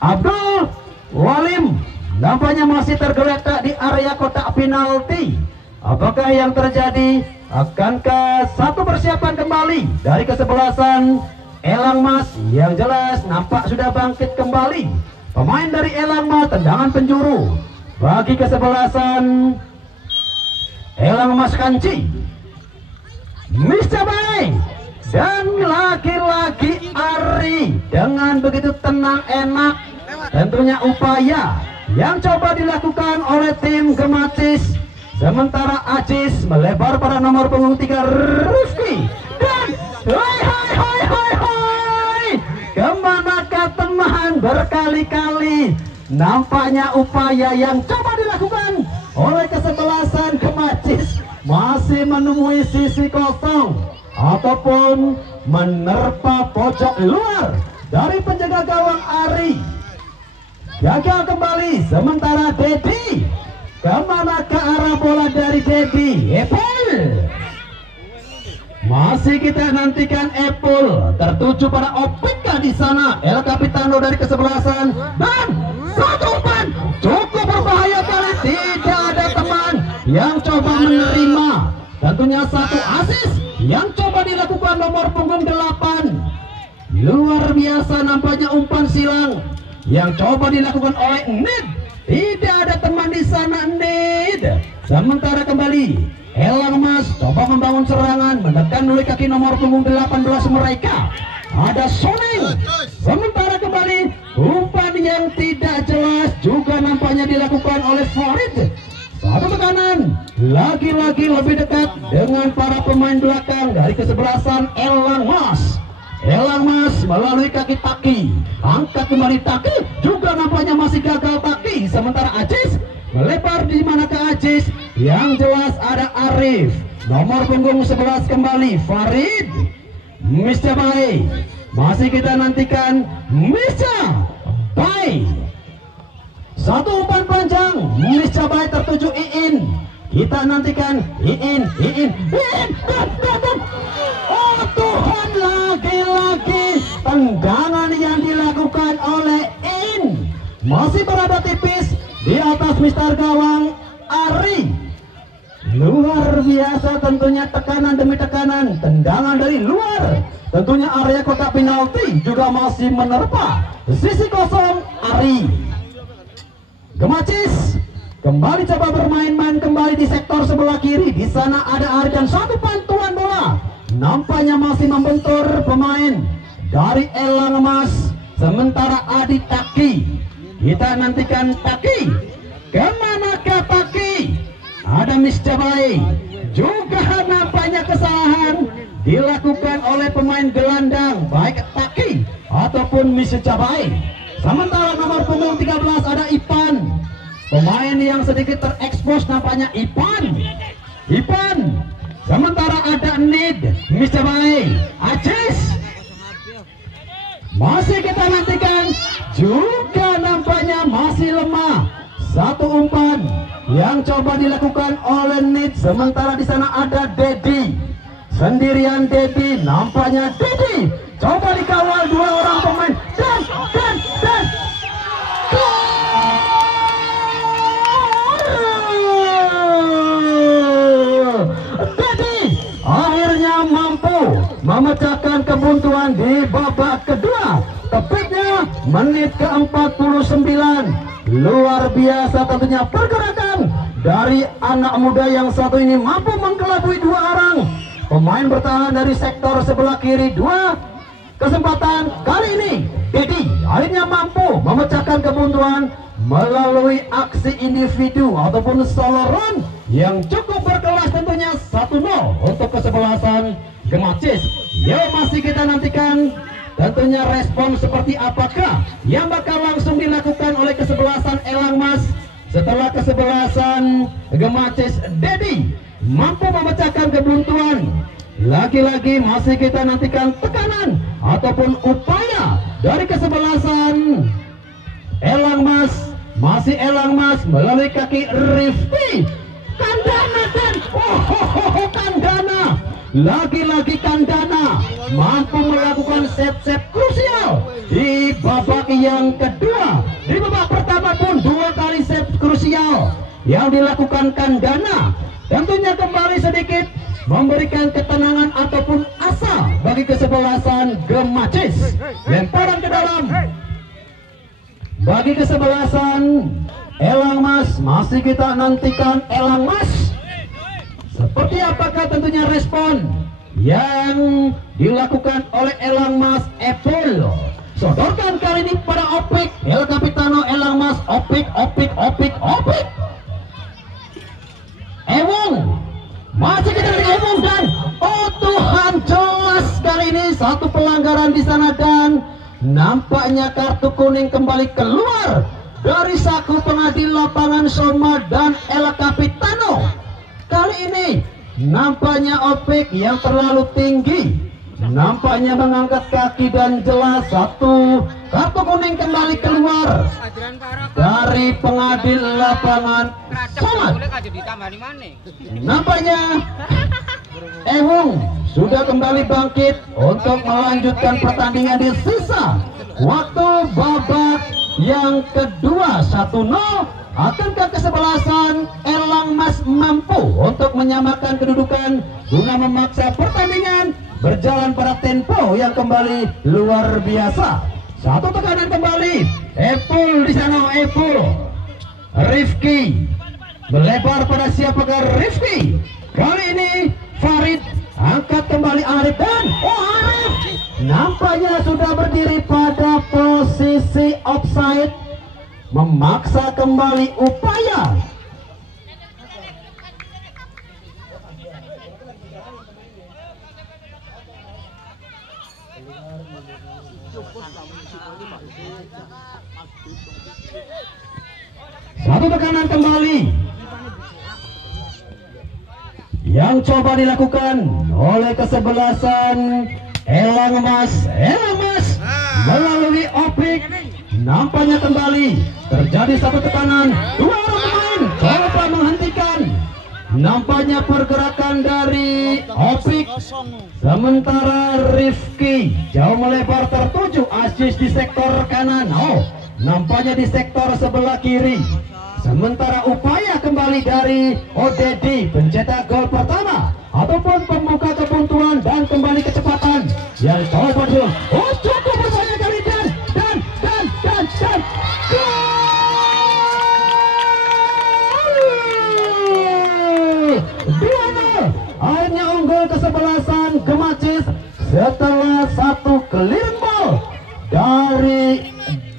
Abdul Walim nampaknya masih tergeletak di area kotak penalti. Apakah yang terjadi? Akankah satu persiapan kembali dari kesebelasan Elang Mas? Yang jelas nampak sudah bangkit kembali pemain dari Elang Mas. Tendangan penjuru bagi kesebelasan Elang Mas Kanci. Miscabai dan lagi-lagi Ari dengan begitu tenang enak. Tentunya upaya yang coba dilakukan oleh tim Gemacis. Sementara Ajis melebar pada nomor punggung 3 Rifki. Dan hai, kemanakah teman? Berkali-kali nampaknya upaya yang coba dilakukan oleh kesebelasan Gemacis masih menemui sisi kosong ataupun menerpa pojok luar dari penjaga gawang Ari. Gagal kembali, sementara Dedi. Kemanakah arah bola dari Dedi? Epul. Masih kita nantikan Epul tertuju pada Opika di sana. El Capitano dari kesebelasan dan satu umpan cukup berbahaya kali. Tidak ada teman yang coba menerima. Tentunya satu asis yang coba dilakukan nomor punggung 8. Luar biasa nampaknya umpan silang yang coba dilakukan oleh Nid. Tidak ada teman di sana Nid. Sementara kembali Elang Mas coba membangun serangan, menekan oleh kaki nomor punggung 18 mereka. Ada Soning. Sementara kembali umpan yang tidak jelas juga nampaknya dilakukan oleh Farid. Satu tekanan lagi-lagi lebih dekat dengan para pemain belakang dari kesebelasan Elang Mas. Elang Mas melalui kaki Taki, angkat kembali Taki, juga nampaknya masih gagal Taki. Sementara Ajis melebar. Di manakah Ajis? Yang jelas ada Arif, nomor punggung 11 kembali Farid. Miscabai masih kita nantikan Misca Bai. Satu umpan panjang Misca Bai tertuju Iin. Kita nantikan Iin. Dan. Oh Tuhan, lagi-lagi tendangan yang dilakukan oleh Iin masih berada tipis di atas mister gawang Ari. Luar biasa tentunya, tekanan demi tekanan, tendangan dari luar. Tentunya area kotak penalti juga masih menerpa sisi kosong Ari. Gemacis kembali coba bermain-main kembali di sektor sebelah kiri. Di sana ada Ari dan satu pantulan bola. Nampaknya masih membentur pemain dari Elang Emas. Sementara Adi Taki. Kita nantikan Taki. Kemanakah Taki? Ada Misca Bai. Juga nampaknya kesalahan dilakukan oleh pemain gelandang baik Taki ataupun Misca Bai. Sementara nomor punggung 13 ada Ipan. Pemain yang sedikit terekspos nampaknya Ipan. Sementara ada Nid, Misca Bai, Acis. Masih kita nantikan, juga nampaknya masih lemah. Satu umpan yang coba dilakukan oleh Nid. Sementara di sana ada Dedi. Sendirian Dedi, nampaknya Dedi coba dikawal dua orang pemain dan Dedi akhirnya mampu memecahkan kebuntuan di babak kedua. Tepatnya menit ke-49. Luar biasa tentunya pergerakan dari anak muda yang satu ini, mampu mengkelabui dua orang pemain bertahan dari sektor sebelah kiri. Dua kesempatan kali ini Dedi akhirnya mampu memecahkan kebuntuan melalui aksi individu ataupun solo run yang cukup berkelas tentunya. 1-0 untuk kesebelasan Gemacis. Ya, masih kita nantikan tentunya respon seperti apakah yang bakal langsung dilakukan oleh kesebelasan Elang Mas setelah kesebelasan Gemacis Dedi mampu memecahkan kebuntuan. Lagi-lagi masih kita nantikan tekanan ataupun upaya dari kesebelasan Elang Mas. Masih Elang Mas melalui kaki Rifki. Kandana dan Kandana. Lagi-lagi Kandana mampu melakukan set-set krusial di babak yang kedua. Di babak pertama pun dua kali set krusial yang dilakukan Kandana. Tentunya kembali sedikit memberikan ketenangan ataupun asa bagi kesebelasan Gemacis. Lemparan ke dalam bagi kesebelasan Elang Mas. Masih kita nantikan Elang Mas. Seperti apakah tentunya respon yang dilakukan oleh Elang Mas Epul. Sodorkan kali ini pada Opik El Capitano Elang Mas. Opik Ewong. Masih kita dengan Ewong dan oh Tuhan, jelas kali ini satu pelanggaran di sana dan nampaknya kartu kuning kembali keluar dari saku pengadil lapangan Soma dan El Capitano. Kali ini nampaknya Opik yang terlalu tinggi, nampaknya mengangkat kaki dan jelas satu kartu kuning kembali keluar dari pengadil lapangan Somad. Nampaknya Ewong sudah kembali bangkit untuk melanjutkan pertandingan di sisa waktu babak yang kedua. 1-0. Akankah kesebelasan Elang Mas mampu untuk menyamakan kedudukan guna memaksa pertandingan berjalan pada tempo yang kembali luar biasa. Satu tekanan kembali. Epul di sana, Epul. Rifki melebar pada siapakah Rifki? Kali ini Farid angkat kembali Arif dan Arif nampaknya sudah berdiri pada posisi offside, memaksa kembali upaya. Satu tekanan kembali yang coba dilakukan oleh kesebelasan Elang Mas. melalui Opik. Nampaknya kembali terjadi satu tekanan, dua orang pemain coba menghentikan. Nampaknya pergerakan dari Opik, sementara Rifki jauh melebar tertuju Aziz di sektor kanan. Oh, nampaknya di sektor sebelah kiri. Sementara upaya kembali dari Odedi pencetak gol pertama ataupun pembuka kebuntuan dan kembali kecepatan yang coba dulu. Oh, cukup berbahaya kali dan gol! 2-0. Akhirnya unggul kesebelasan Gemacis setelah satu clearing ball dari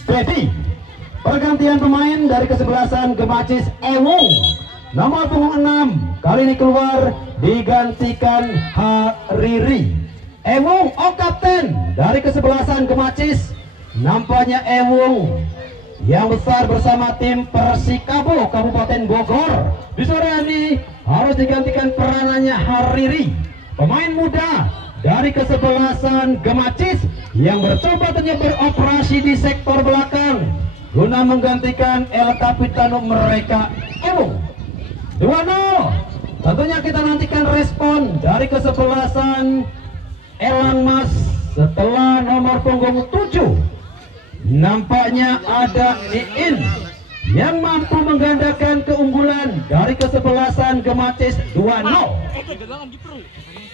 Dedi. Pergantian pemain dari kesebelasan Gemacis, Ewung nomor punggung 6 kali ini keluar digantikan Hariri. Ewung, kapten dari kesebelasan Gemacis. Nampaknya Ewung yang besar bersama tim Persikabo Kabupaten Bogor di sore ini harus digantikan peranannya Hariri, pemain muda dari kesebelasan Gemacis yang bercoba beroperasi di sektor belakang guna menggantikan El Capitano mereka, Ewung. 2-0. Tentunya kita nantikan respon dari kesebelasan Elang Mas setelah nomor punggung 7. Nampaknya ada Iin yang mampu menggandakan keunggulan dari kesebelasan Gemacis 2-0.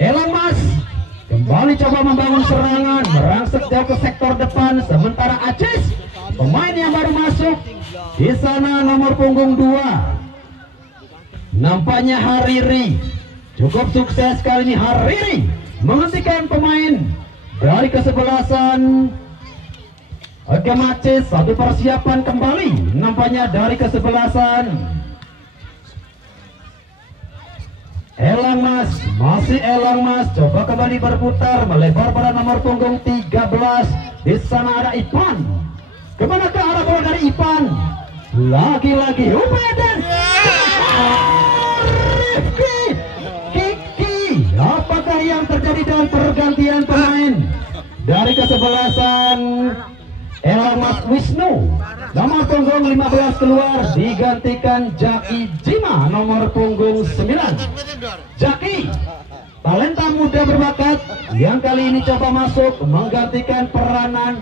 Elang Mas kembali coba membangun serangan, merangsek jauh ke sektor depan, sementara Aziz, pemain yang baru masuk di sana nomor punggung 2. Nampaknya Hariri cukup sukses kali ini. Hariri menghentikan pemain dari kesebelasan Gemacis. Satu persiapan kembali nampaknya dari kesebelasan Elang Mas. Masih Elang Mas coba kembali berputar melebar pada nomor punggung 13. Di sana ada Ipan. Kemana ke arah bola dari Ipan? Lagi-lagi upaya dan Rifki Kiki. Apakah yang terjadi dengan pergantian pemain dari kesebelasan Elang Mas Wisnu? Nomor punggung 15 keluar digantikan Jaki Jima nomor punggung 9. Jaki, talenta muda berbakat yang kali ini coba masuk menggantikan peranan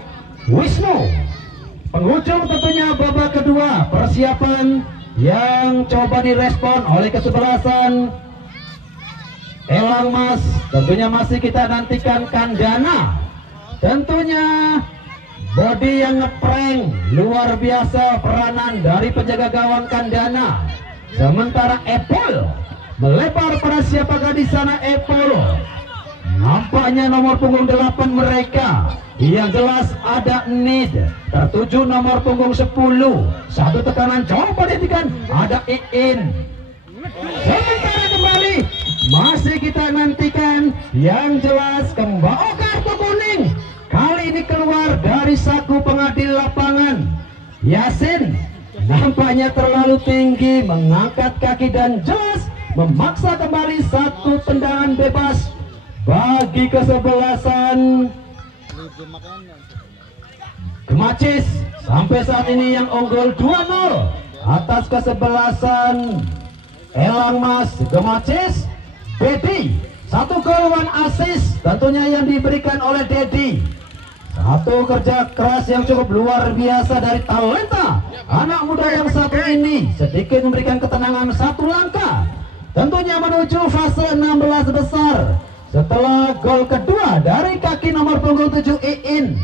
Wisnu. Penghujung tentunya babak kedua, persiapan yang coba direspon oleh kesebelasan Elang Mas. Tentunya masih kita nantikan Kandana. Tentunya body yang ngeprank luar biasa peranan dari penjaga gawang Kandana. Sementara Epol melebar pada siapakah di sana Epol? Nampaknya nomor punggung 8 mereka. Yang jelas ada Nid tertuju nomor punggung 10. Satu tekanan coba dihentikan, ada Iin. Sementara kembali masih kita nantikan yang jelas kembali kartu kuning. Kali ini keluar dari saku pengadil lapangan Yasin. Nampaknya terlalu tinggi, mengangkat kaki dan jelas memaksa kembali satu tendangan bebas bagi kesebelasan Gemacis. Sampai saat ini yang unggul 2-0 atas kesebelasan Elang Mas Gemacis. Dedi, satu gol, one assist tentunya yang diberikan oleh Dedi. Satu kerja keras yang cukup luar biasa dari talenta anak muda yang satu ini, sedikit memberikan ketenangan satu langkah tentunya menuju fase 16 besar setelah gol kedua dari kaki nomor punggung 7 Iin.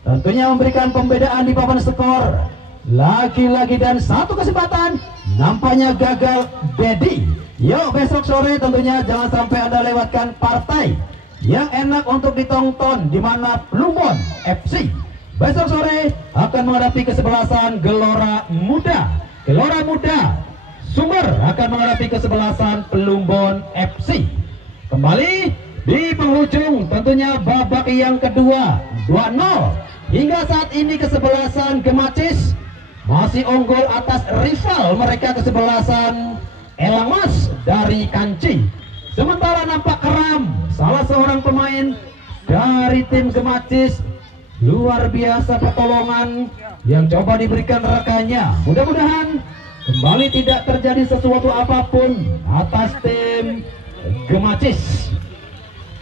Tentunya memberikan pembedaan di papan skor. Lagi-lagi dan satu kesempatan nampaknya gagal Dedi. Yuk besok sore tentunya jangan sampai Anda lewatkan partai yang enak untuk ditonton, di mana Plumbon FC besok sore akan menghadapi kesebelasan Gelora Muda. Gelora Muda Sumber akan menghadapi kesebelasan Plumbon FC. Kembali di penghujung tentunya babak yang kedua, 2-0. Hingga saat ini kesebelasan Gemacis masih unggul atas rival mereka kesebelasan Elang Mas dari Kanci. Sementara nampak keram salah seorang pemain dari tim Gemacis luar biasa pertolongan yang coba diberikan rekannya. Mudah-mudahan kembali tidak terjadi sesuatu apapun atas tim Gemacis.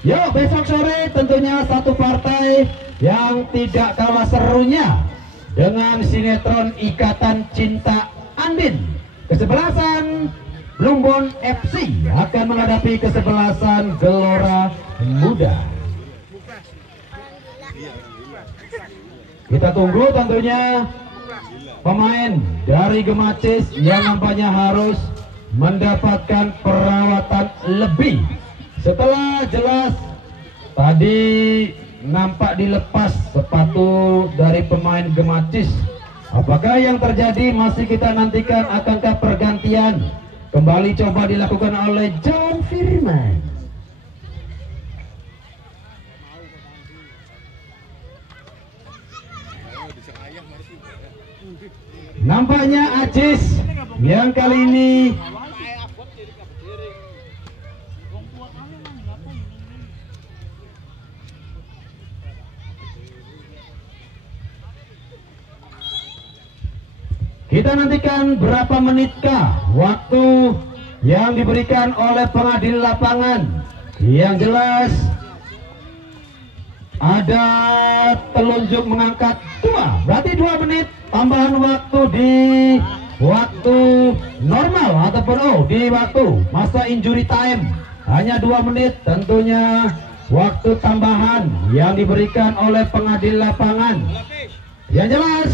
Yuk, besok sore tentunya satu partai yang tidak kalah serunya dengan sinetron Ikatan Cinta Andin. Kesebelasan Plumbon FC akan menghadapi kesebelasan Gelora Muda. Kita tunggu tentunya pemain dari Gemacis yang nampaknya harus mendapatkan perawatan lebih. Setelah jelas tadi nampak dilepas sepatu dari pemain Gemacis. Apakah yang terjadi masih kita nantikan, akankah pergantian kembali coba dilakukan oleh John Firman. Nampaknya Ajis yang kali ini kita nantikan berapa menitkah waktu yang diberikan oleh pengadil lapangan. Yang jelas ada telunjuk mengangkat 2, berarti 2 menit tambahan waktu di waktu normal ataupun di waktu masa injury time. Hanya 2 menit tentunya waktu tambahan yang diberikan oleh pengadil lapangan. Yang jelas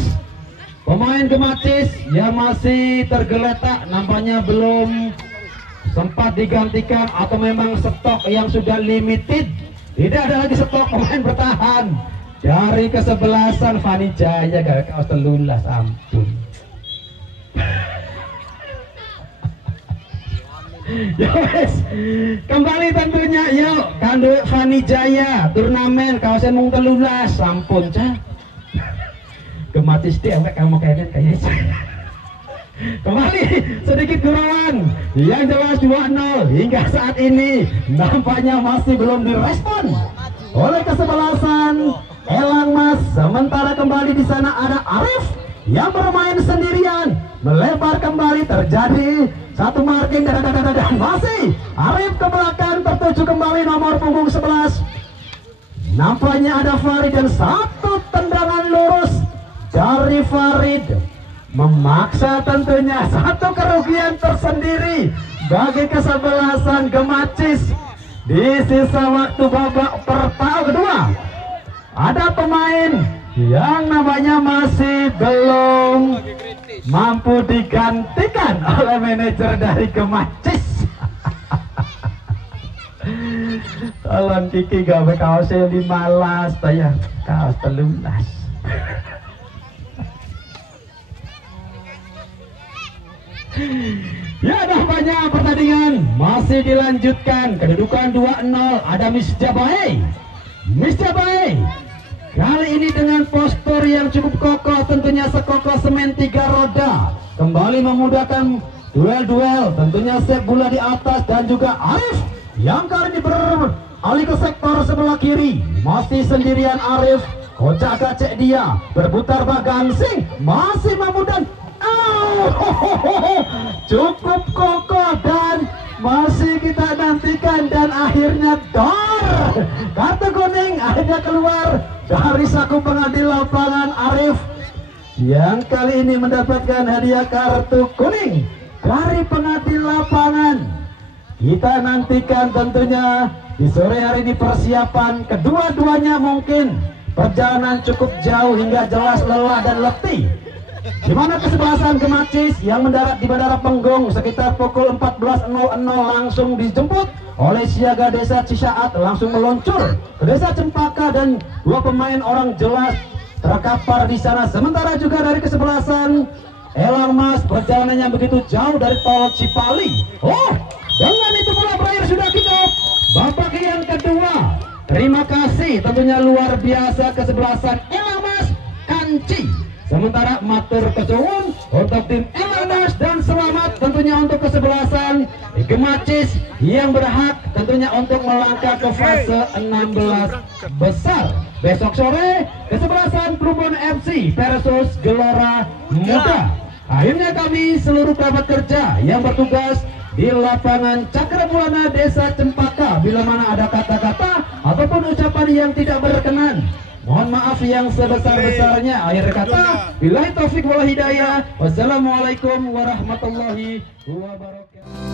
pemain Gemacis yang masih tergeletak nampaknya belum sempat digantikan atau memang stok yang sudah limited. Tidak ada lagi stok pemain bertahan dari kesebelasan Fani Jaya. Gak telulas, ampun. Yes, kembali tentunya yuk kandu Fani Jaya turnamen kawasan mung telulas, ampun cah. Gemacis deh, kamu kayaknya kembali sedikit gurauan. Yang jelas 2-0 hingga saat ini nampaknya masih belum direspon oleh kesebelasan Elang Mas. Sementara kembali di sana ada Arif yang bermain sendirian, melebar kembali, terjadi satu marking dan masih Arif ke belakang, tertuju kembali nomor punggung 11. Nampaknya ada Farid dan satu tendangan lurus dari Farid memaksa tentunya satu kerugian tersendiri bagi kesebelasan Gemacis. Di sisa waktu babak pertama kedua ada pemain yang namanya masih belum mampu digantikan oleh manajer dari Gemacis. Tolong Kiki gawe kaosnya 15 tayang kaos telulas. Ya, nampaknya pertandingan masih dilanjutkan. Kedudukan 2-0 ada Miss Jabai. Miss Jabai kali ini dengan postur yang cukup kokoh, tentunya sekokoh semen 3 roda, kembali memudahkan duel-duel, tentunya set bola di atas. Dan juga Arif yang kali ini beralih ke sektor sebelah kiri, masih sendirian Arif, kocak kacek dia berputar bagangsing, masih memudahkan. Cukup kokoh dan masih kita nantikan, dan akhirnya kartu kuning akhirnya keluar dari saku pengadil lapangan Arif yang kali ini mendapatkan hadiah kartu kuning dari pengadil lapangan. Kita nantikan tentunya di sore hari ini persiapan kedua-duanya, mungkin perjalanan cukup jauh hingga jelas lelah dan letih, di mana kesebelasan Gemacis yang mendarat di Bandara Penggung sekitar pukul 14.00 langsung dijemput oleh siaga desa Cisaat, langsung meluncur ke desa Cempaka, dan 2 pemain orang jelas terkapar di sana. Sementara juga dari kesebelasan Elang Mas perjalanannya begitu jauh dari tol Cipali. Dengan itu bola berakhir, sudah kick off babak yang kedua. Terima kasih tentunya luar biasa kesebelasan Elang Mas Kanci. Sementara matur kesuwun untuk tim Elang Mas, dan selamat tentunya untuk kesebelasan Gemacis yang berhak tentu tentunya untuk melangkah ke fase 16 besar. Besok sore kesebelasan Trubun FC versus Gelora Muda. Akhirnya kami seluruh kerabat kerja yang bertugas di lapangan Cakrawala Desa Cempaka, bila mana ada kata-kata ataupun ucapan yang tidak berkenan, mohon maaf yang sebesar-besarnya. Akhir kata, billahi taufik wal hidayah. Wassalamualaikum warahmatullahi wabarakatuh.